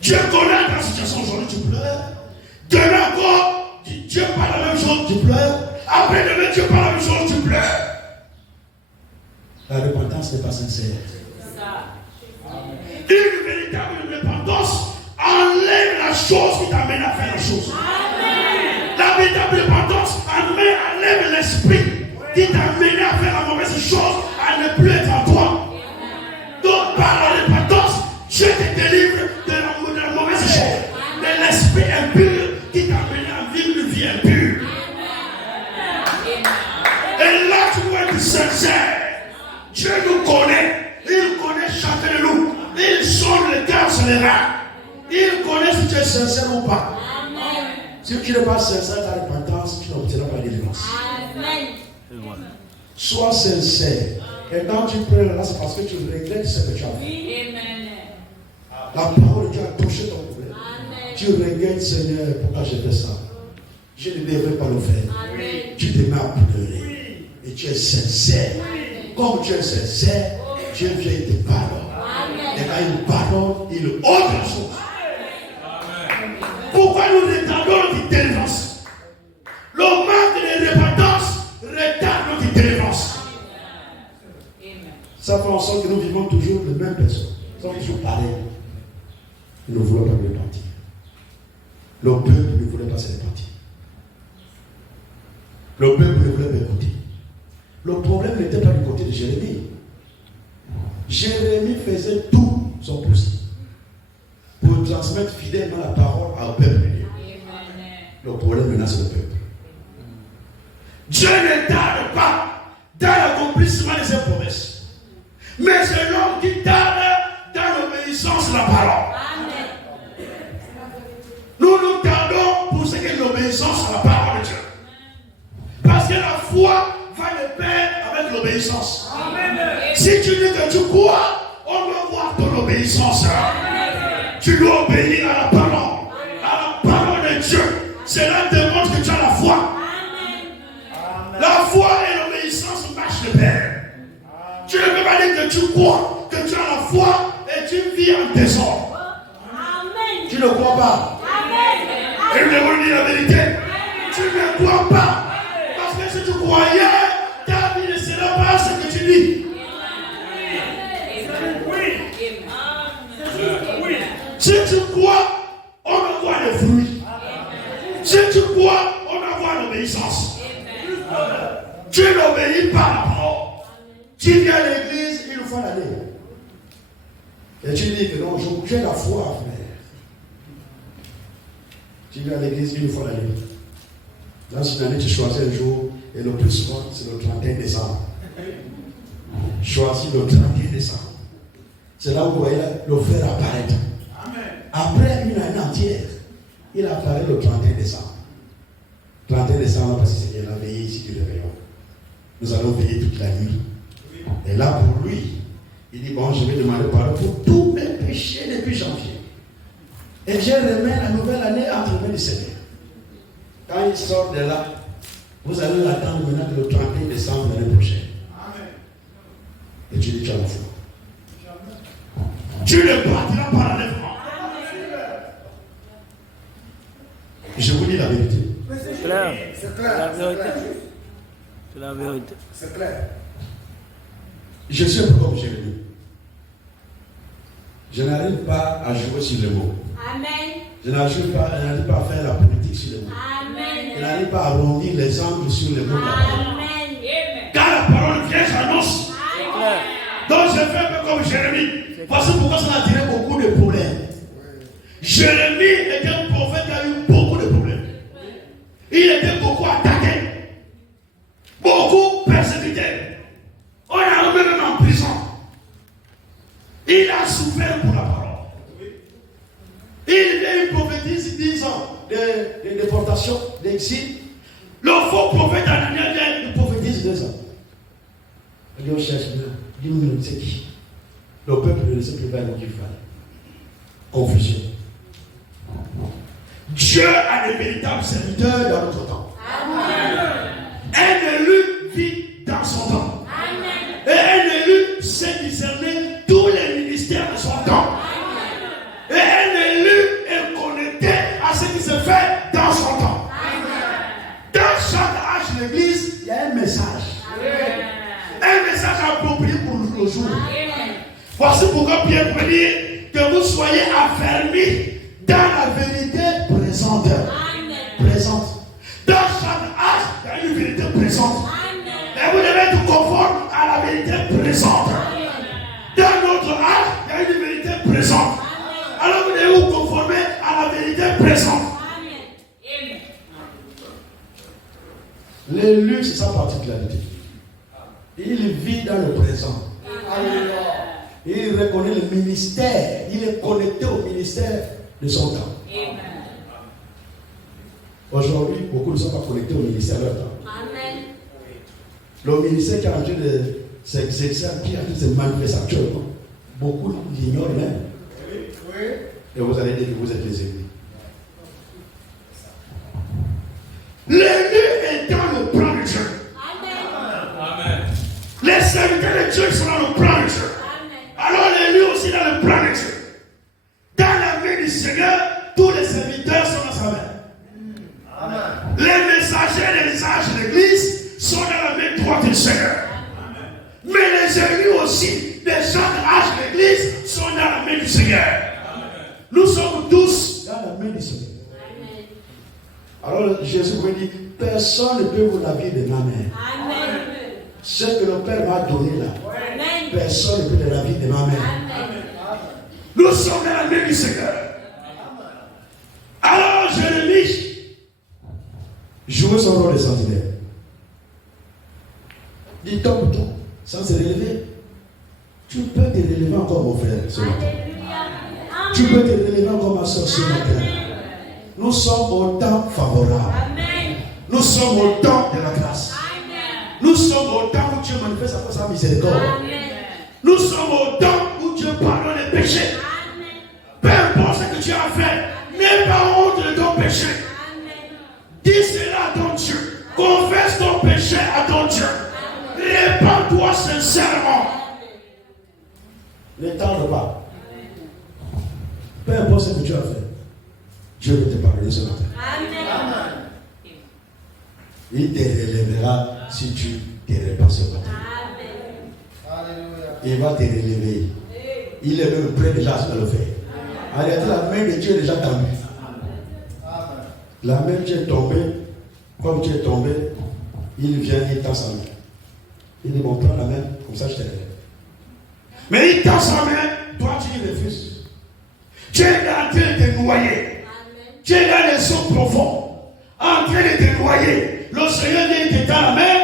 Dieu connaît ta situation aujourd'hui, tu pleures. Demain encore, Dieu parle la même chose, tu pleures. Après demain, Dieu parle la même chose, tu pleures. La repentance n'est pas sincère. Une véritable repentance enlève la chose qui t'amène à faire la chose. La véritable repentance enlève l'esprit qui t'amène à faire la mauvaise chose, à ne plus être en toi. Donc par la repentance, Dieu te délivre de la mauvaise chose, de l'esprit impur qui t'amène à vivre une vie impure. Et là tu dois être sincère. Dieu nous connaît. Il connaît chacun de nous. Il sonde le cœur sur les reins. Il connaît si tu es sincère ou pas. Si tu n'es pas sincère dans la repentance, tu n'obtiendras pas de délivrance. Sois sincère. Et quand tu pleures là, c'est parce que tu regrettes ce que tu as fait. La parole de Dieu a touché ton problème. Tu regrettes, Seigneur, pourquoi j'ai fait ça. Je ne devrais pas le faire. Tu te mets à pleurer. Et tu es sincère. Comme tu es sincère, Dieu vient et te pardonne. Et quand il pardonne, il ôte la chose. Pourquoi nous retardons notre délivrance? Le manque de repentance retarde notre délivrance. Ça fait en sorte que nous vivons toujours les mêmes personnes. Nous sommes toujours pareils. Nous ne voulons pas nous repentir. Le peuple ne voulait pas se repentir. Le peuple ne voulait pas écouter. Le problème n'était pas du côté de Jérémie. Jérémie faisait tout son possible pour transmettre fidèlement la parole au peuple de Dieu. Le problème menace le peuple. Dieu ne tarde pas dans l'accomplissement de ses promesses. Mais c'est l'homme qui tarde dans l'obéissance de la parole. Nous tardons pour ce qui est l'obéissance à la parole de Dieu. Parce que la foi va de pair avec l'obéissance. Si tu dis que tu crois, on doit voir ton obéissance. Tu dois obéir à la parole de Dieu. Cela démontre que tu as la foi. La foi et l'obéissance marchent de pair. Tu ne peux pas dire que tu crois, que tu as la foi et tu vis en désordre. Tu ne crois pas. Et je vais vous dire la vérité. Tu ne crois pas. Parce que si tu croyais, ta vie ne sera pas ce que tu dis. Si tu crois, on va voir les fruits. Si tu crois, on va voir l'obéissance. Tu n'obéis pas à la parole. Tu viens à l'église une fois l'année. Et tu dis que non, j'ai la foi à faire. Tu viens à l'église une fois l'année. Dans une année, tu choisis un jour, et le plus souvent, c'est le 31 décembre. Choisis le 31 décembre. C'est là où vous voyez le fer apparaître. Après une année entière, il apparaît le 31 décembre. 31 décembre, parce que c'est la veillée ici du réveillon. Nous allons veiller toute la nuit. Et là, pour lui, il dit, bon, je vais demander pardon pour tous mes péchés depuis janvier. Et je remets la nouvelle année entre les mains du Seigneur. Quand il sort de là, vous allez l'attendre maintenant le 31 décembre l'année prochaine. Et tu dis, tu as la foi. Tu ne partiras pas l'enlèvement. Je vous dis la vérité. C'est clair. C'est clair. La vérité. C'est la vérité. C'est clair. Je suis un peu comme Jérémie. Je n'arrive pas à jouer sur les mots. Amen. Je n'arrive pas à faire la politique sur les mots. Amen. Je n'arrive pas à arrondir les angles sur les mots. Amen. Quand la parole vient, j'annonce. Donc je fais un peu comme Jérémie. Voici pourquoi ça a tiré beaucoup de problèmes. Jérémie était un prophète qui a eu beaucoup de problèmes. Il était beaucoup attaqué. Beaucoup persécuté. On l'a remis même en prison. Il a souffert pour la parole. Il prophétise 10 ans de déportation. situation d'exil, le faux prophète Anania vient de prophétiser 2 ans. Il dit, on cherche, dis-nous, c'est qui? Le peuple ne sait plus vers où il fallait. Confusion. Dieu a des véritables serviteurs dans notre temps. Amen. Un élu vit dans son temps. Amen. Et un élu sait discerner tous les ministères de son temps. Amen. Et un élu est connecté à ce qui se fait dans son temps. Amen. Dans chaque âge de l'église, il y a un message. Amen. Un message approprié pour le jour. Amen. Voici pourquoi Pierre peut dire que vous soyez affermis dans la vérité présente. Amen. Présente. Dans chaque âge, il y a une vérité présente. Amen. Et vous devez être conforme à la vérité présente. Amen. Dans notre âge, il y a une vérité présente. Amen. Alors vous devez vous conformer à la vérité présente. Amen. L'élu, c'est sa particularité. Il vit dans le présent. Amen. Il reconnaît le ministère. Il est connecté au ministère de son temps. Amen. Aujourd'hui, beaucoup ne sont pas connectés au ministère de leur temps. Amen. Le ministère qui est en train de s'exercer, qui est en train de se manifester actuellement, beaucoup l'ignorent même. Oui. Et vous allez dire que vous êtes les ennemis. L'élu est dans le plan de Dieu. Amen. Les serviteurs de Dieu sont dans le plan de Dieu. Alors l'élu aussi dans le plan de Dieu. Dans la main du Seigneur, tous les serviteurs sont dans sa main. Amen. Les messagers des âges de l'église sont dans la main droite du Seigneur. Amen. Mais les élus aussi des gens de l'âge de l'église sont dans la main du Seigneur. Amen. Nous sommes tous dans la main du Seigneur. Amen. Alors Jésus vous dit, personne ne peut vous laver de ma main. Amen. Ce que le Père m'a donné là, amen, personne ne peut te laver de ma main. Amen. Nous sommes dans la main du Seigneur. Alors Jérémie jouait son rôle de sentinelle. Dis ton bouton, sans se relever. Tu peux te relever encore, mon frère, ce matin. Tu peux te relever encore, ma soeur, ce matin. Nous sommes au temps favorable. Amen. Nous sommes au temps de la grâce. Amen. Nous sommes au temps où Dieu manifeste sa miséricorde. Amen. Nous sommes au temps où Dieu pardonne les péchés. Amen. Peu importe ce que tu as fait, n'aie pas honte de ton péché. Amen. Dis cela à ton Dieu. Confesse ton péché à ton Dieu. Répands-toi sincèrement. Ne tarde pas. Peu importe ce que tu as fait, Dieu veut te pardonner ce matin. Amen. Il te relèvera si tu te répands ce matin. Amen. Il va te relever. Il est même prêt déjà à le faire. Allez, la main de Dieu est déjà tendue. La main de Dieu est tombée. Comme tu es tombé, il vient, il tend sa main. Il dit, bon, prends la main, comme ça je te relève. Mais il tend sa main, toi tu y refuses. Tu es en train de te noyer. Tu es dans les eaux profondes, en train de te noyer. Le Seigneur vient te tend la main.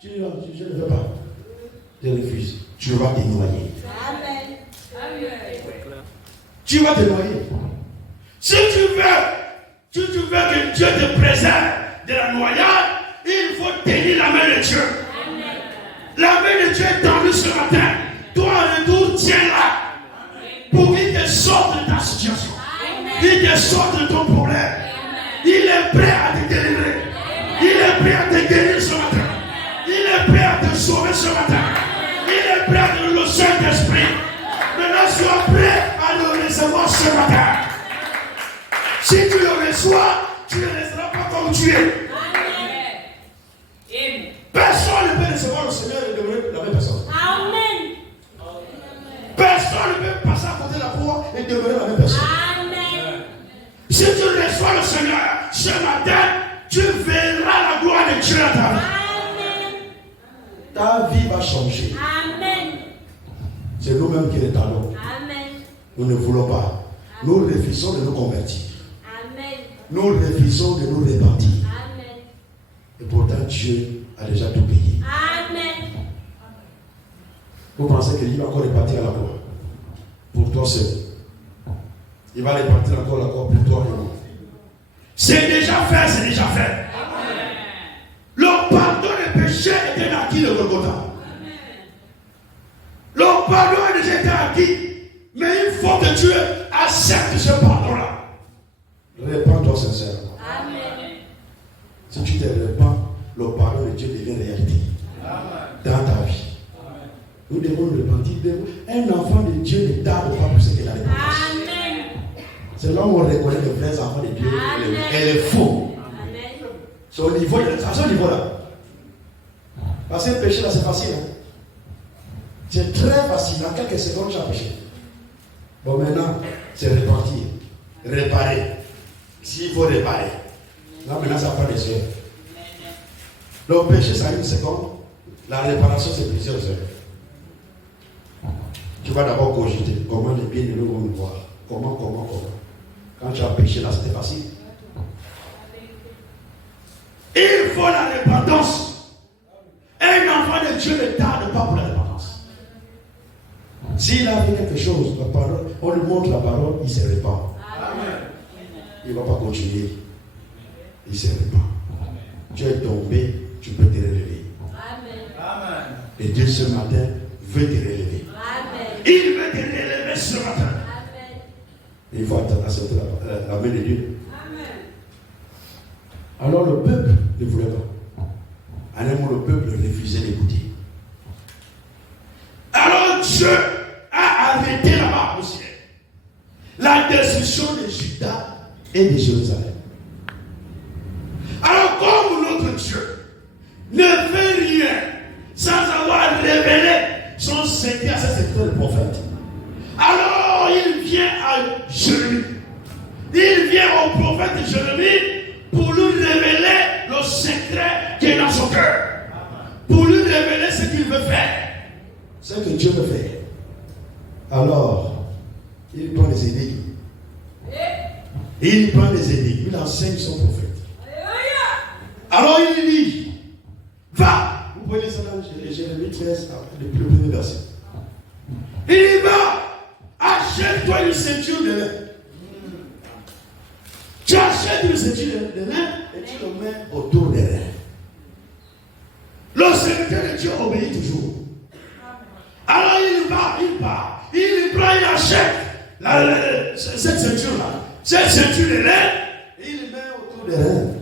Tu dis, non, je ne veux pas. Je refuse. Tu vas te noyer. Amen. Tu vas te noyer. Si tu veux que Dieu te préserve de la noyade, il faut tenir la main de Dieu. Amen. La main de Dieu est tendue ce matin. Toi, en retour, tiens-la. Pour qu'il te sorte de ta situation. Amen. Il te sorte de ton problème. Amen. Il est prêt à te délivrer. Amen. Il est prêt à te guérir ce matin. Amen. Il est prêt à te sauver ce matin. Amen. Il est prêt à te donner le Saint-Esprit. Maintenant, sois prêt à le recevoir ce matin. Si tu le reçois, tu ne resteras pas comme tu es. Amen. Personne ne peut recevoir le Seigneur et demeurer la même personne. Amen. Personne ne peut passer à côté de la croix et demeurer la même personne. Amen. Si tu reçois le Seigneur ce matin, tu verras la gloire de Dieu dans ta vie. Amen. Ta vie va changer. Amen. C'est nous-mêmes qui les tardons. Amen. Nous ne voulons pas. Nous refusons de nous convertir. Amen. Nous refusons de nous repentir. Amen. Et pourtant, Dieu a déjà tout payé. Amen. Vous pensez qu'il va encore répartir la croix pour toi seul. Il va répartir encore la croix pour toi et moi. C'est déjà fait, c'est déjà fait. Le pardon des péchés était acquis le Golgotha. Le pardon a déjà été acquis. Mais il faut que tu acceptes ce pardon-là. Répands-toi sincèrement. Amen. Si tu te répands, le pardon de Dieu devient réalité dans ta vie. Nous devons nous repentir. Un enfant de Dieu ne tarde pas pour ce qu'il a répondu. Amen. C'est là où on reconnaît les vrais enfants de Dieu et les faux. Amen. C'est au niveau, à ce niveau-là. Parce que péché là, c'est facile. Hein? C'est très facile. En quelques secondes, tu as péché. Bon, maintenant, c'est repentir, réparer. S'il faut réparer. Là, maintenant, ça prend des heures. Le péché, ça a une seconde. La réparation, c'est plusieurs heures. Tu vas d'abord cogiter. Comment les biens de nous vont nous voir? Comment? Quand tu as péché, là, c'était facile. Il faut la repentance. Un enfant de Dieu ne tarde pas pour la repentance. S'il a fait quelque chose, la parole, on lui montre la parole, il se répand. Amen. Il ne va pas continuer. Il se répand. Tu es tombé, tu peux te relever. Amen. Et Dieu ce matin veut te relever. Amen. Il veut te relever ce matin. Amen. Il faut attendre à sortir la main de Dieu. Amen. Alors le peuple ne voulait pas. En un mot, le peuple refusait d'écouter. Alors Dieu a arrêté là-bas au ciel la destruction de Juda et de Jérusalem. Alors comme notre Dieu ne fait rien sans avoir révélé son secret à ses secteurs de prophète, alors il vient à Jérémie. Il vient au prophète Jérémie pour lui révéler le secret qui est dans son cœur. Pour lui révéler ce qu'il veut faire. Ce que Dieu veut faire. Alors, il prend les énigmes. Il prend les énigmes. Il enseigne son prophète. Alors il dit, va. Vous voyez ça dans Jérémie 13, le premier verset. Il dit, va, achète-toi une ceinture de lin. Tu achètes une ceinture de lin et tu le mets autour des reins. Le serviteur de Dieu obéit toujours. Alors il va, il part, il prend, il achète cette ceinture-là, cette ceinture de lin, et il le met autour des reins.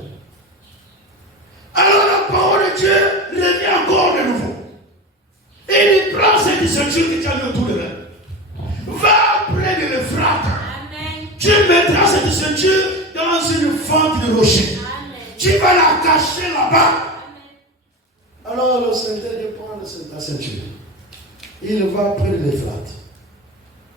Alors la parole de Dieu revient encore de nouveau. Et il prend cette ceinture que tu as mis autour des reins. Va près de l'Euphrate. Tu mettras cette ceinture dans une fente de rocher. Amen. Tu vas la cacher là-bas. Amen. Alors le Seigneur prend la ceinture. Il va près de l'Euphrate.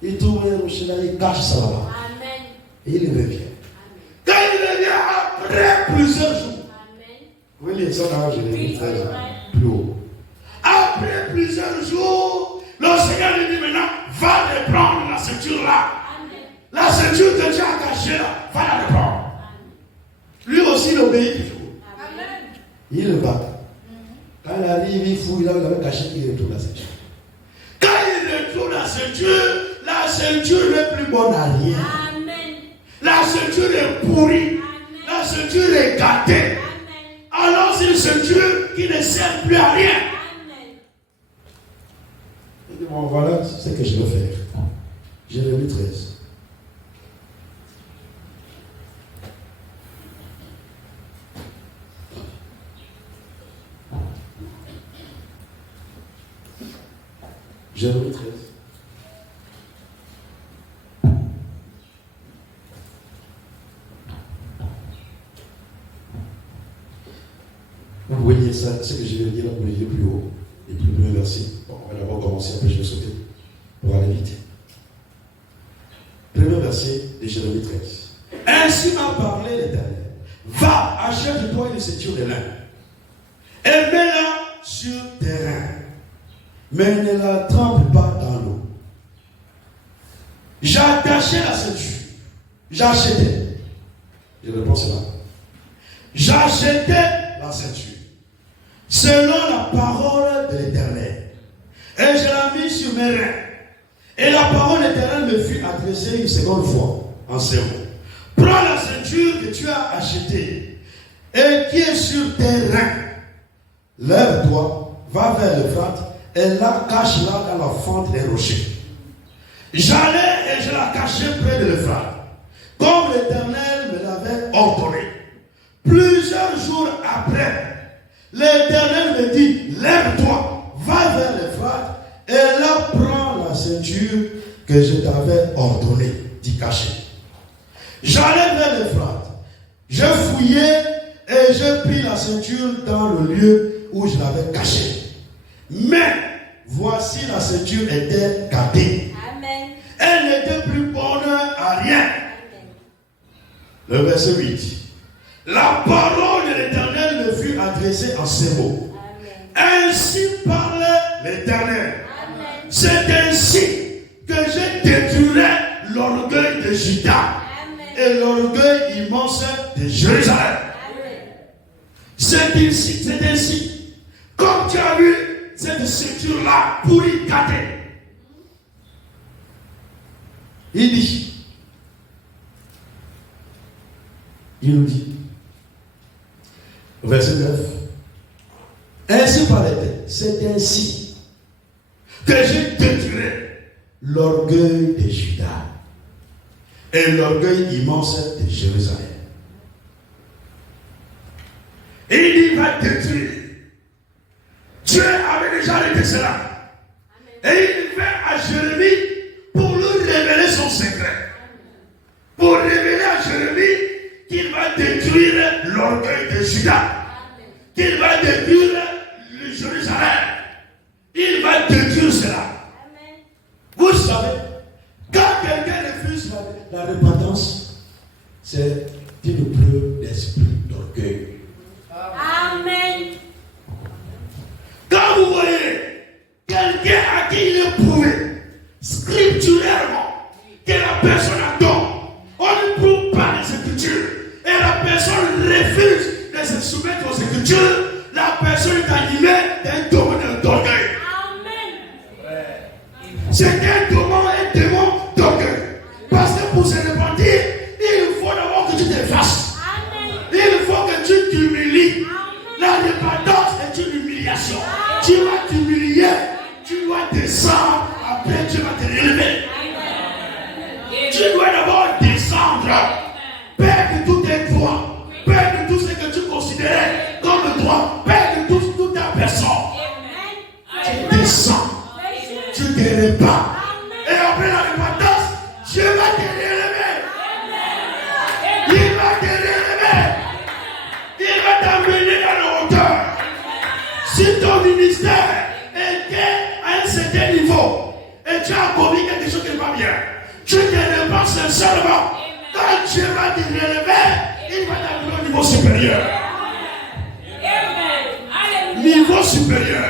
Il trouve un rocher là, il cache ça là-bas. Amen. Et il revient. Amen. Quand il revient après plusieurs jours. Amen. Vous voyez ça dans Jérémie 13, plus haut. Après plusieurs jours, le Seigneur lui dit maintenant, va reprendre la ceinture là. La ceinture que tu as cachée là, va la reprendre. Lui aussi, il obéit toujours. Il le bat. Quand il arrive, il fouille là, il avait caché, il retourne la ceinture. Quand il retourne la ceinture n'est plus bonne à rien. Amen. La ceinture est pourrie. Amen. La ceinture est gâtée. Amen. Alors c'est une ceinture qui ne sert plus à rien. Amen. Il dit, bon, voilà ce que je veux faire. Jérémie 13. Jérémie 13. Vous voyez ça, ce que je vais dire là, vous voyez plus haut, les plus premiers versets. Bon, on va d'abord commencer, après je vais sauter pour aller vite. Premier verset de Jérémie 13. Ainsi m'a parlé l'Éternel. Va, achète-toi une ceinture de lin et mets-la sur tes reins. Mais ne la trempe pas dans l'eau. J'ai attaché la ceinture. J'ai acheté. Je réponds cela. J'ai acheté la ceinture. Selon la parole de l'Éternel. Et je l'ai mis sur mes reins. Et la parole de l'Éternel me fut adressée une seconde fois en ces mots. Prends la ceinture que tu as achetée et qui est sur tes reins. Lève-toi, va vers l'Euphrate et la cache-la dans la fente des rochers. J'allais et je la cachai près de l'Euphrate, comme l'Éternel me l'avait ordonné. Plusieurs jours après, l'Éternel me dit, lève-toi, va vers l'Euphrate et là prends la ceinture que je t'avais ordonné d'y cacher. J'allais vers l'Euphrate, je fouillai et je pris la ceinture dans le lieu où je l'avais cachée. Mais voici la ceinture était gâtée. Amen. Elle n'était plus bonne à rien. Amen. Le verset 8. La parole de l'Éternel me fut adressée en ces mots. Amen. Ainsi parlait l'Éternel. Amen. C'est ainsi que je détruirai l'orgueil de Juda et l'orgueil immense de Jérusalem. Amen. C'est ainsi. Comme tu as vu cette ceinture-là pour y gâter. Il nous dit, verset 9, ainsi parlait-elle, c'est ainsi que je détruirai l'orgueil de Juda et l'orgueil immense de Jérusalem. Et il va détruire. Dieu avait déjà arrêté cela. Et il vint à Jérémie pour lui révéler son secret. Pour révéler à Jérémie qu'il va détruire l'orgueil de Juda. Qu'il va détruire le Jérusalem. Il va détruire cela. Vous savez, quand quelqu'un refuse la repentance, c'est une preuve d'esprit d'orgueil. Amen. Quand vous voyez quelqu'un à qui il est prouvé scripturairement que la personne a tort, on ne prouve pas les Écritures et la personne refuse de se soumettre aux Écritures, la personne est animée d'un d'orgueil. Amen. C'est un démon d'orgueil. Parce que pour se repentir, il faut d'abord que tu t'effaces. Amen. Il faut que tu t'humilies. Amen. La repentance est une humiliation. Tu vas t'humilier, tu dois descendre, après tu vas te relever. Tu dois d'abord descendre, perdre tous tes droits, perdre tout ce que tu considérais comme droit, perdre toute ta personne. Tu descends, tu te répars. Et après la repentance, Dieu va te relever. Il va te relever. Il va t'amener dans la hauteur. Si ton ministère était à un certain niveau et tu as commis quelque chose qui n'est pas bien, tu te répands sincèrement. Quand Dieu va te relever, il va t'amener au niveau supérieur. Niveau supérieur.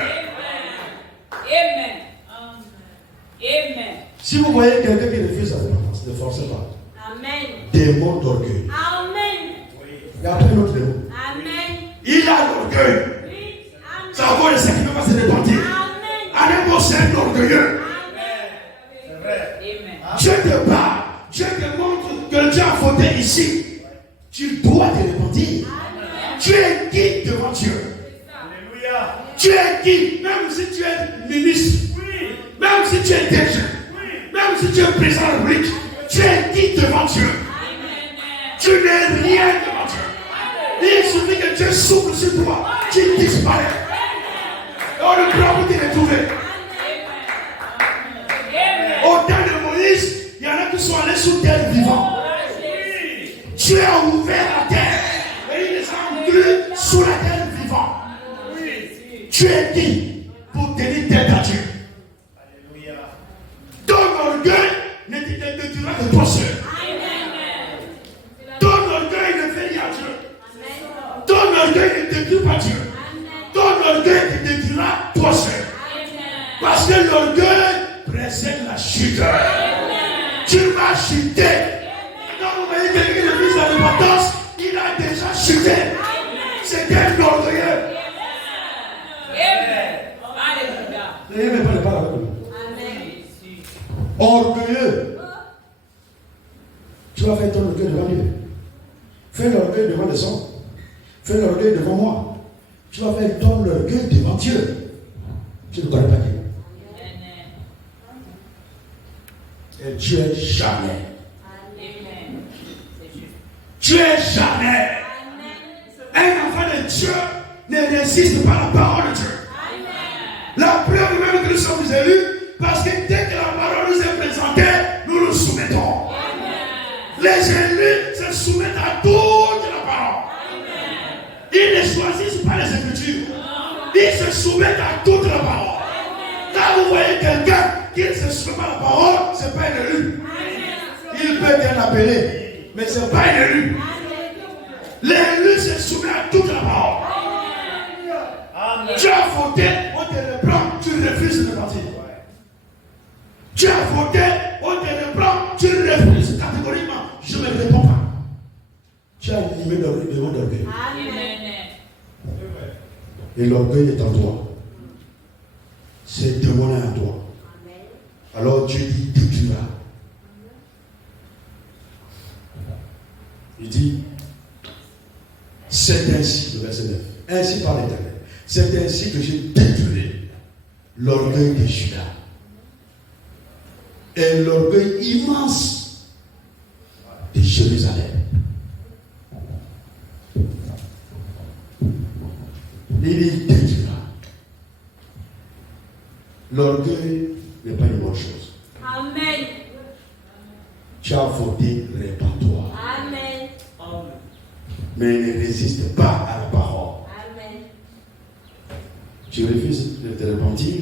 Amen. Si vous voyez quelqu'un qui refuse la repentance, ne forcez pas. Amen. Démon d'orgueil. Amen. Il y a un autre démon. Amen. Il a l'orgueil. Oui. Amen. Ça vaut le sait qu'il ne peut pas se repentir. Amen. Un mot, c'est un orgueilleux. Amen. Amen. Dieu te parle. Dieu te montre que tu as fauté ici. Tu dois te repentir. Amen. Tu es qui devant Dieu? Alléluia. Tu es qui? Même si tu es ministre. Oui. Même si tu es DG. Même si tu es président de la République. Tu es qui devant Dieu? Tu n'es rien devant Dieu. Il suffit que Dieu souffle sur toi. Tu disparais. Et on ne pourra plus te retrouver. Au temps de Moïse, il y en a qui sont allés sous terre vivant. Dieu a ouvert la terre et il les a inclus sous la terre vivant. Tu es qui pour tenir tête à Dieu? Alléluia. Ton orgueil ne te détruira que toi seul. Ton orgueil ne fait rien à Dieu. Ton orgueil ne détruit pas Dieu. Ton orgueil te détruira toi seul. Parce que l'orgueil précède la chute. Tu vas chuter. Quand vous voyez quelqu'un qui refuse la repentance, il a déjà chuté. C'est un orgueilleux. N'ayez même pas le parole. Orgueilleux. Tu vas faire ton orgueil devant Dieu. Fais l'orgueil devant les hommes. Fais l'orgueil devant moi. Tu vas faire ton orgueil devant Dieu. Tu ne connais pas Dieu. Et Dieu est jamais. Dieu est jamais. Un enfant de Dieu ne résiste pas à la parole de Dieu. La preuve même que nous sommes élus, parce que dès que la parole nous est présentée, nous nous soumettons. Les élus se soumettent à toute la parole. Ils ne choisissent pas les Écritures. Ils se soumettent à toute la parole. Quand vous voyez quelqu'un qui ne se soumet pas à la parole, ce n'est pas un élu. Il peut bien l'appeler, mais ce n'est pas un élu. L'élu se soumet à toute la parole. Tu as voté, on te reprend, tu refuses de partir. Tu as voté, on te reprend, tu refuses catégoriquement. Je ne réponds pas. Tu as animé le monde d'orgueil. Et l'orgueil est en toi. C'est démoniaque en toi. Alors Dieu dit, détruira. Il dit, c'est ainsi, le verset 9, ainsi par l'Éternel. C'est ainsi que j'ai détruit l'orgueil de Judas. Et l'orgueil immense de Jérusalem. Il détruira. L'orgueil n'est pas une bonne chose. Amen. Tu as voté, répands-toi. Amen. Mais ne résiste pas à la parole. Amen. Tu refuses de te repentir.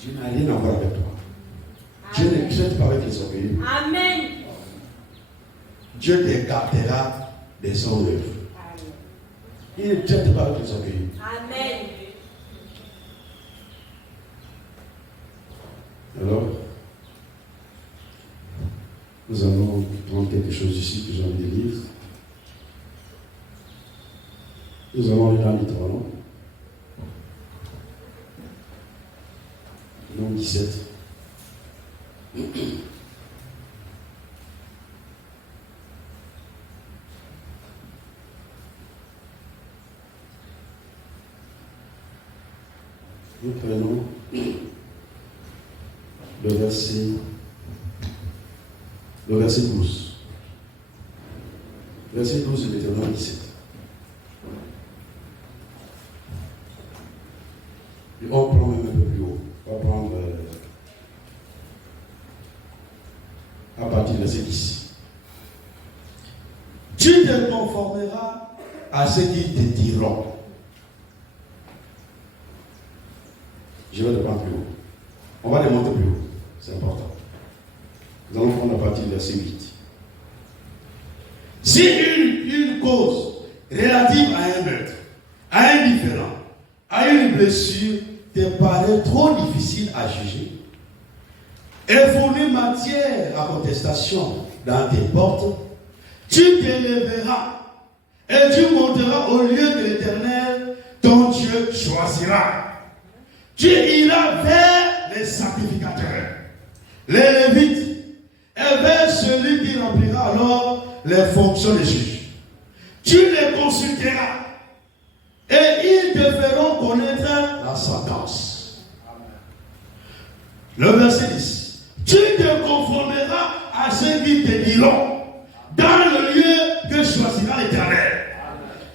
Dieu n'a rien à voir avec toi. Dieu ne traite pas avec les orgueilleux. Amen. Dieu t'écartera de son œuvre. Il ne traite pas avec les orgueilleux. Amen. Alors, nous allons prendre quelque chose ici que j'ai envie de lire. Nous allons aller dans Deutéronome. Nom 17. Nous prenons le verset 12. Verset 12 de Deutéronome 17. Et on prend même un peu plus haut. On va prendre à partir du verset 10. Tu te conformeras à ce qu'ils te diront. Je vais le prendre plus haut. On va le monter plus haut. C'est important. Nous allons prendre à partir du verset 8. Si une cause relative à un meurtre, à un différend, à une blessure te paraît trop difficile à juger et fournit matière à contestation dans tes portes, tu t'élèveras et tu monteras au lieu de l'Éternel, ton Dieu choisira. Tu iras vers les sacrificateurs, les Lévites, et vers celui qui remplira alors les fonctions des juges. Tu les consulteras et ils te feront connaître la sentence. Le verset 10. Tu te conformeras à ceux qui te diront dans le lieu que choisira l'Éternel.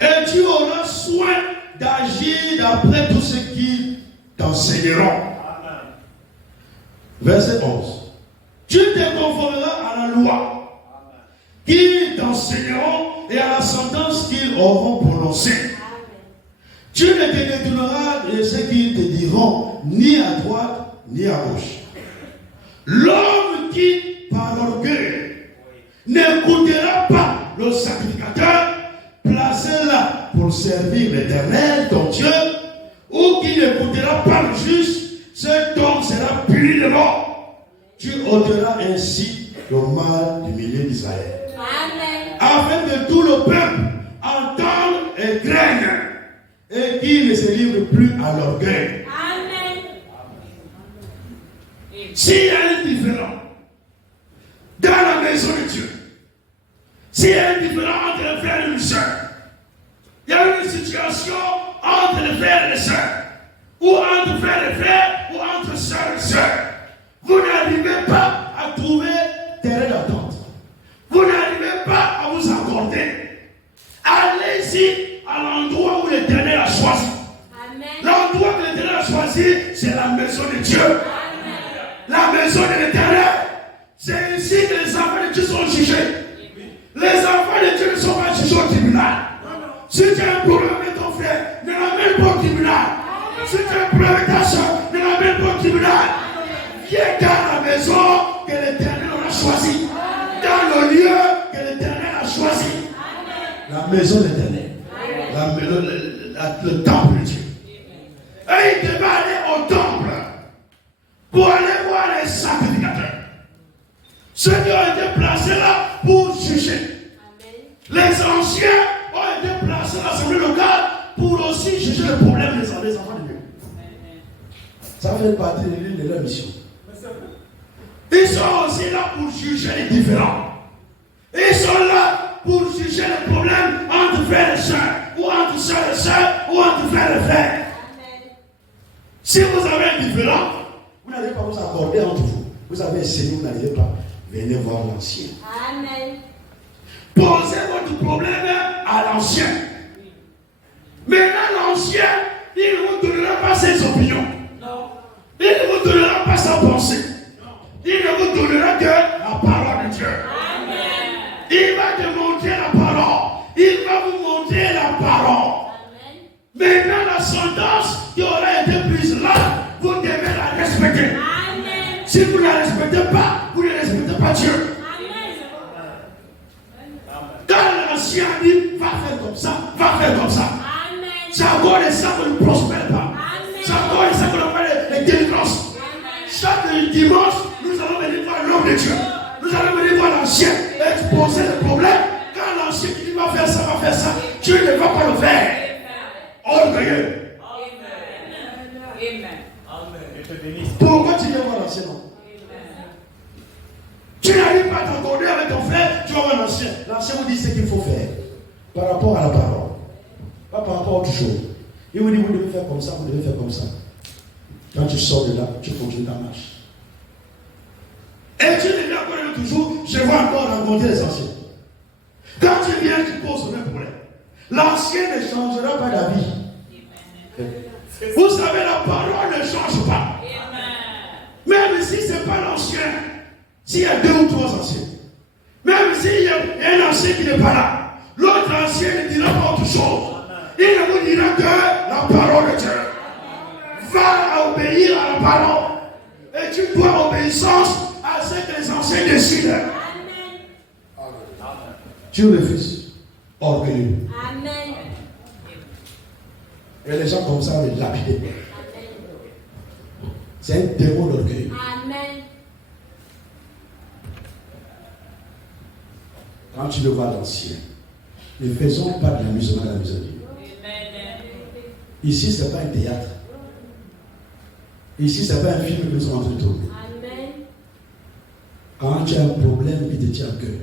Et tu auras soin d'agir d'après tout ce qu'ils t'enseigneront. Verset 11. Tu te conformeras à la loi qu'ils t'enseigneront et à la sentence qu'ils auront prononcée. Tu ne te détourneras de ce qu'ils te diront, ni à droite, ni à gauche. L'homme qui, par orgueil, n'écoutera pas le sacrificateur, placé là pour servir l'Éternel, ton Dieu, ou qui n'écoutera pas le juste, cet homme sera puni de mort. Tu ôteras ainsi le mal du milieu d'Israël. Amen. Afin que tout le peuple entende et craigne, et qu'il ne se livre plus à l'orgueil. Amen. S'il y a un différent dans la maison de S'il y a une différence entre le frère et le soeur, il y a une situation entre le frère et le soeur, ou entre frère et frère, ou entre soeur et soeur. Vous n'arrivez pas à trouver terrain d'attente. Vous n'arrivez pas à vous accorder. Allez-y à l'endroit où l'Éternel a choisi. L'endroit que l'Éternel a choisi, c'est la maison de Dieu. Amen. La maison de l'Éternel. C'est ici que les enfants de Dieu sont jugés. Les enfants de Dieu ne sont pas jugés au tribunal. Si tu as un problème avec ton frère, ne l'amène pas au tribunal. Si tu as un problème avec ta soeur, ne l'amène pas au tribunal. Viens dans la maison que l'Éternel a choisi. Dans le lieu que l'Éternel a choisi. La maison de l'Éternel. Le temple de Dieu. Et il devait aller au temple pour aller voir les sacrificateurs. Ceux qui ont été placés là pour juger. Les anciens ont été placés dans l'assemblée locale pour aussi juger le problème des enfants de Dieu. Ça fait partie de l'une de leurs missions. Ils sont aussi là pour juger les différends. Ils sont là pour juger les problèmes entre frères et sœurs, ou entre sœurs et sœurs, ou entre frères et frères. Si vous avez un différent, vous n'allez pas vous accorder entre vous. Vous avez essayé, vous n'arrivez pas. Venez voir l'ancien. Amen. Posez votre problème à l'ancien. Maintenant, l'ancien, il ne vous donnera pas ses opinions. Non. Il ne vous donnera pas sa pensée. Non. Il ne vous donnera que la parole de Dieu. Amen. Il va te montrer la parole. Il va vous montrer la parole. Amen. Maintenant, la sentence qui aura été prise là, vous devez la respecter. Amen. Si vous ne la respectez pas, vous ne respectez pas Dieu. Quand l'ancien dit, va faire comme ça, va faire comme ça. Amen. C'est encore de ça qu'on ne prospère pas. Amen. C'est encore de ça qu'on appelle les délivrances. Chaque dimanche, nous allons venir voir l'homme de Dieu. Nous allons venir voir l'ancien, exposer le problème. Quand l'ancien dit, va faire ça, Dieu ne va pas le faire. Orgueilleux. Amen. Pourquoi tu viens voir l'ancien? Tu n'arrives pas à t'accorder avec ton frère, tu vas voir l'ancien. L'ancien vous dit ce qu'il faut faire par rapport à la parole, pas par rapport à autre chose. Il vous dit, vous devez faire comme ça, vous devez faire comme ça. Quand tu sors de là, tu continues ta marche. Et tu ne viens pas toujours, je vais encore rencontrer les anciens. Quand tu viens, tu poses le même problème. L'ancien ne changera pas d'avis. Vous savez, la parole ne change pas. Même si ce n'est pas l'ancien, s'il y a 2 ou 3 anciens, même s'il y a un ancien qui n'est pas là, l'autre ancien ne dira pas autre chose. Il ne vous dira que la parole de Dieu. Va obéir à la parole. Et tu dois obéissance à ce que les anciens décident. Amen. Tu refuses. Orgueilleux. Amen. Et les gens comme ça, on les lapide. C'est un démon d'orgueil. Amen. Quand tu le vois l'ancien, ne faisons pas de l'amusement dans la maison de Dieu. Ici, ce n'est pas un théâtre. Ici, ce n'est pas un film que nous sommes en train de tourner. Quand tu as un problème qui te tient à cœur,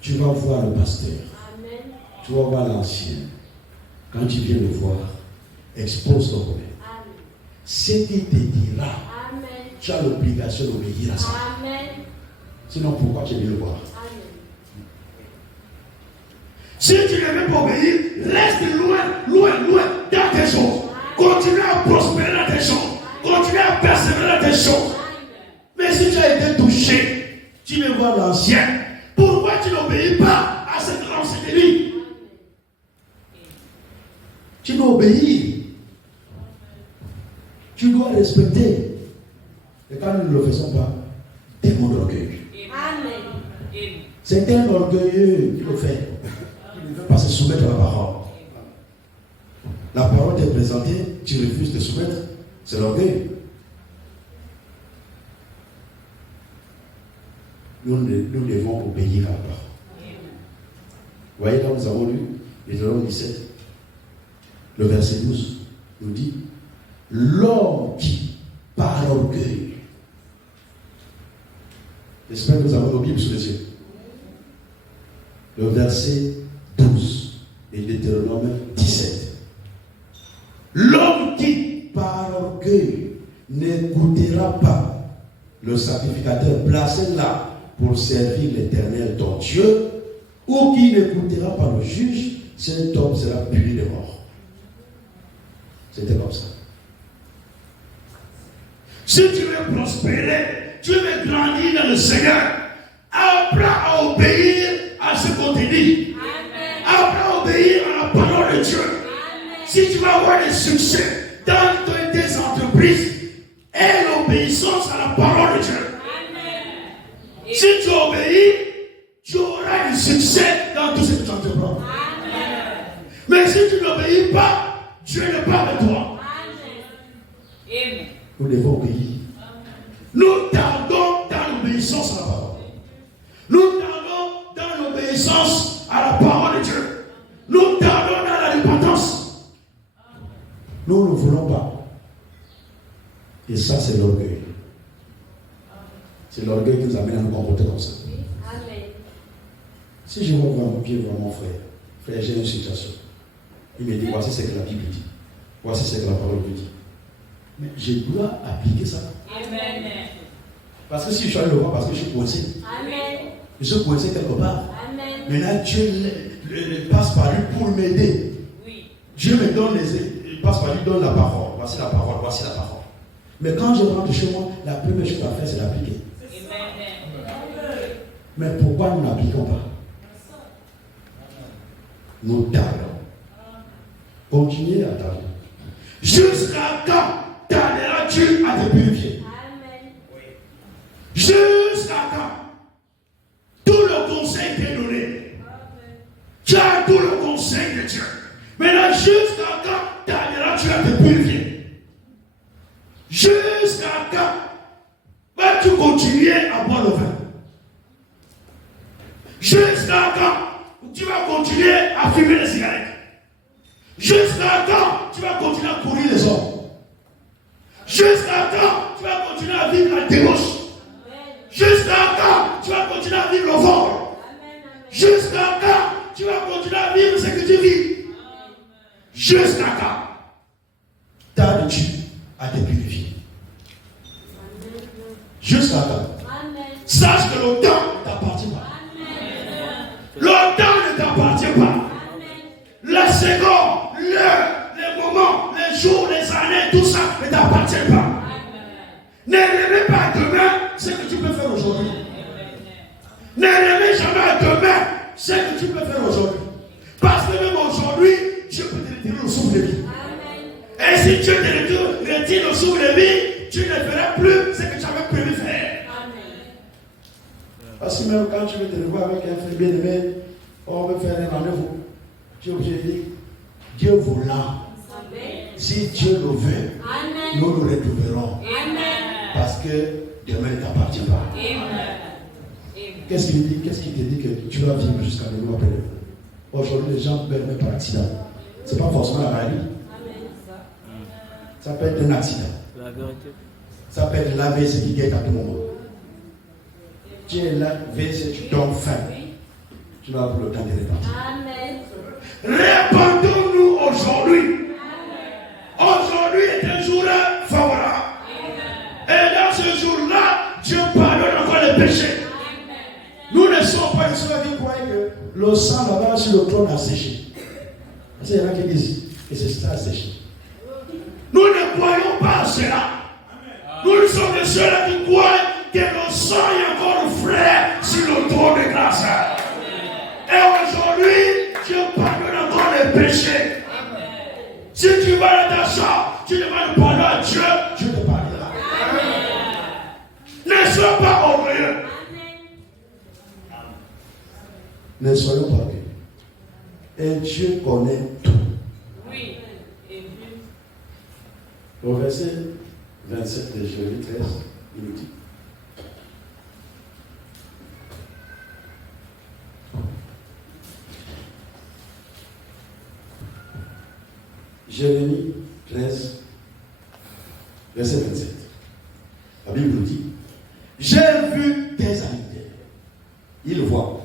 tu vas voir le pasteur. Amen. Tu vas voir l'ancien. Quand tu viens le voir, expose ton problème. Amen. Ce qu'il te dira, amen, tu as l'obligation d'obéir à ça. Amen. Sinon, pourquoi tu viens le voir? Amen. Si tu ne veux pas obéir, reste loin dans tes choses. Continue à prospérer dans tes choses. Continue à persévérer dans tes choses. Mais si tu as été touché, tu veux voir l'ancien. Pourquoi tu n'obéis pas à ce grand Seigneur? Tu dois obéir. Tu dois respecter. Et quand nous ne le faisons pas, démon d'orgueil. Amen. C'est un orgueilleux qui le fait. Il ne veut pas se soumettre à la parole. La parole t'est présentée, tu refuses de te soumettre. C'est l'orgueil. Nous devons obéir à la parole. Vous voyez, là nous avons lu Deutéronome 17, le verset 12 nous dit: l'homme qui, par orgueil, j'espère que nous avons nos Bibles sous les yeux. le verset 12 et Deutéronome 17. L'homme qui, par orgueil, n'écoutera pas le sacrificateur placé là pour servir l'Éternel ton Dieu, ou qui n'écoutera pas le juge, cet homme sera puni de mort. C'était comme ça. Si tu veux prospérer, tu veux grandir dans le Seigneur, apprends à obéir à ce qu'on te dit. Apprends à obéir à la parole de Dieu. Amen. Si tu veux avoir des succès dans tes entreprises, aie l'obéissance à la parole de Dieu. Amen. Si tu obéis, tu auras du succès dans tout ce que tu entreprends. Mais si tu n'obéis pas, Dieu n'est pas avec toi. Amen. Nous devons obéir. Nous tardons dans l'obéissance à la parole. Nous tardons dans l'obéissance à la parole de Dieu. Nous tardons dans la repentance. Nous ne voulons pas. Et ça, c'est l'orgueil. C'est l'orgueil qui nous amène à nous comporter comme ça. Amen. Si je vois mon frère, j'ai une situation. Il me dit, voici ce que la Bible dit. Voici ce que la parole dit. Mais je dois appliquer ça. Amen. Parce que si je suis allé le voir, parce que je suis coincé. Amen. Je suis coincé quelque part. Amen. Maintenant, Dieu passe par lui pour m'aider. Oui. Dieu me donne il passe par lui, donne la parole. Voici la parole, voici la parole. Mais quand je rentre chez moi, la première chose à faire, c'est d'appliquer. Amen. Mais pourquoi nous n'appliquons pas? Nous tardons. Continuez à tarder. Jusqu'à quand tarderas-tu à te purifier? Amen. Jusqu'à quand? Tout le conseil t'est donné. Tu as tout le conseil de Dieu. Maintenant, jusqu'à quand tarderas-tu à te purifier? Jusqu'à quand vas-tu continuer à boire le vin? Jusqu'à quand tu vas continuer à fumer les cigarettes? Jusqu'à quand tu vas continuer à courir les hommes? Jusqu'à quand tu vas continuer à vivre la débauche? Jusqu'à quand tu vas continuer à vivre le vol? Jusqu'à quand tu vas continuer à vivre ce que tu vis? Jusqu'à quand tardes-tu à te purifier? Jusqu'à quand? Sache que le temps ne t'appartient pas. Le temps ne t'appartient pas. La seconde, l'heure, les moments, les jours, les années, tout ça ne t'appartient pas. Ne remets pas à demain ce que tu peux faire aujourd'hui. Ne remets jamais à demain ce que tu peux faire aujourd'hui. Parce que même aujourd'hui, Dieu peut te retirer le souffle de vie. Et si Dieu te retire le souffle de vie, tu ne feras plus ce que tu avais prévu faire. Parce que même quand tu veux te revoir avec un frère bien-aimé, on veut faire un rendez-vous. Tu es obligé de dire, Dieu voulant, si Dieu le veut, Amen. Nous nous retrouverons. Amen. Parce que demain ne t'appartient pas. Amen. Qu'est-ce qu'il dit? Qu'est-ce qu'il te dit que tu vas vivre jusqu'à demain après? Aujourd'hui, les gens meurent même par accident. Ce n'est pas forcément la maladie. Ça peut être un accident. Ça peut être l'AVC qui guette à tout moment. Tu es là, l'AVC, tu tombes faim. Tu n'as pas le temps de repartir. Amen. Répandons-nous aujourd'hui. Aujourd'hui est un jour favorable. Et dans ce jour-là, Dieu pardonne encore les péchés. Nous ne sommes pas ceux qui croient que le sang là-bas sur le trône a séché. Il y en a qui disent que c'est ça séché. Nous ne croyons pas à cela. Nous sommes de ceux-là qui croient que le sang est encore frais sur le trône de grâce. Et aujourd'hui, Dieu pardonne encore les péchés. Si tu vas dans ta chambre, tu demandes pardon à Dieu, Dieu te pardonnera. Ne sois pas orgueilleux. Ne soyons pas orgueilleux. Et Dieu connaît tout. Oui. Au verset 27 de Jérémie 13, il nous dit. Jérémie 13, verset 27. La Bible nous dit, j'ai vu tes iniquités. Il voit.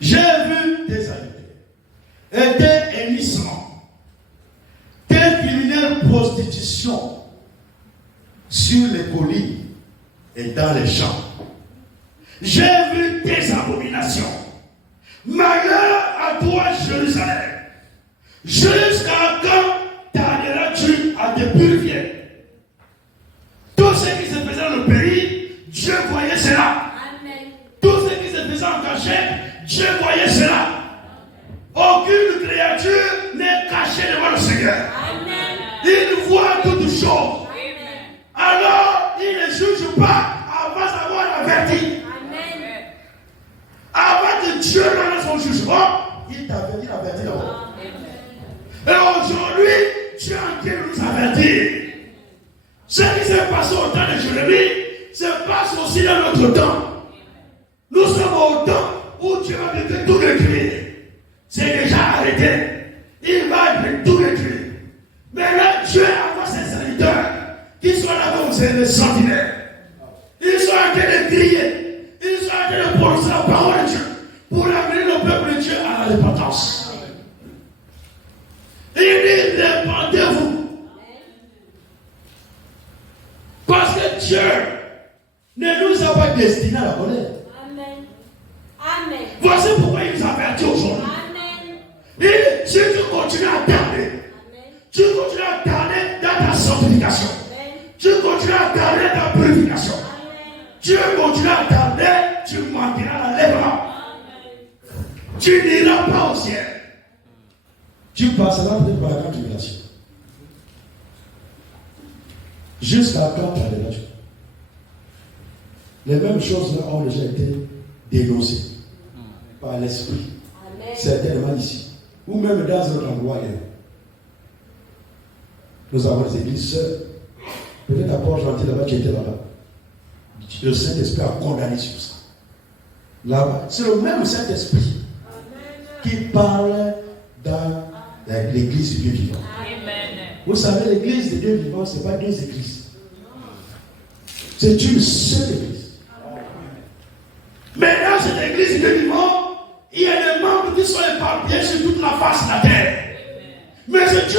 J'ai vu des adultères et des hennissements, des criminels prostitution sur les collines et dans les champs. J'ai vu des abominations. Malheur à toi, Jérusalem. Jusqu'à quand tarderas-tu à te purifier? Tout ce qui se faisait dans le pays, Dieu voyait cela. Amen. Tout ce qui se faisait en cachette, Dieu voyait cela. Aucune créature n'est cachée devant le Seigneur. Amen. Il voit toutes choses. Amen. Alors, il ne juge pas avant d'avoir averti. Amen. Avant que Dieu donne son jugement, il t'avertit, il avertit d'abord. Et aujourd'hui, Dieu est en train de nous avertir. Ce qui s'est passé au temps de Jérémie se passe aussi dans notre temps. Nous sommes au temps où Dieu va peut-être tout détruire. C'est déjà arrêté. Il va tout détruire. Mais là, Dieu envoie ses serviteurs qui sont là comme des sentinelles. Ils sont en train de crier. Ils sont en train de prononcer la parole de Dieu pour amener le peuple de Dieu à la repentance. Il dit, répandez-vous. Parce que Dieu ne nous a pas destinés à la colère. Amen. Amen. Voici pourquoi il nous avertit aujourd'hui. Amen. Et si tu continues à tarder, Amen. tu continues à tarder dans ta sanctification, Amen. tu continues à tarder dans ta purification, Amen. tu continues à tarder, tu manqueras l'enlèvement. Tu n'iras pas au ciel. Tu passeras peut-être par la grande tribulation. Jusqu'à quand tarderas-tu? Les mêmes choses là ont déjà été dénoncées par l'esprit, Amen. certainement ici, ou même dans un autre endroit ailleurs. Nous avons des églises seules. Peut-être à Port-Gentil, là-bas, qui était là-bas. Le Saint-Esprit a condamné sur ça. Là-bas, c'est le même Saint-Esprit qui parle dans l'église du Dieu vivant. Amen. Vous savez, l'église de Dieu vivant, ce n'est pas deux églises. C'est une seule église. Mais dans cette église de Dieu vivant, il y a des membres qui sont éparpillés sur toute la face de la terre. Mais c'est Dieu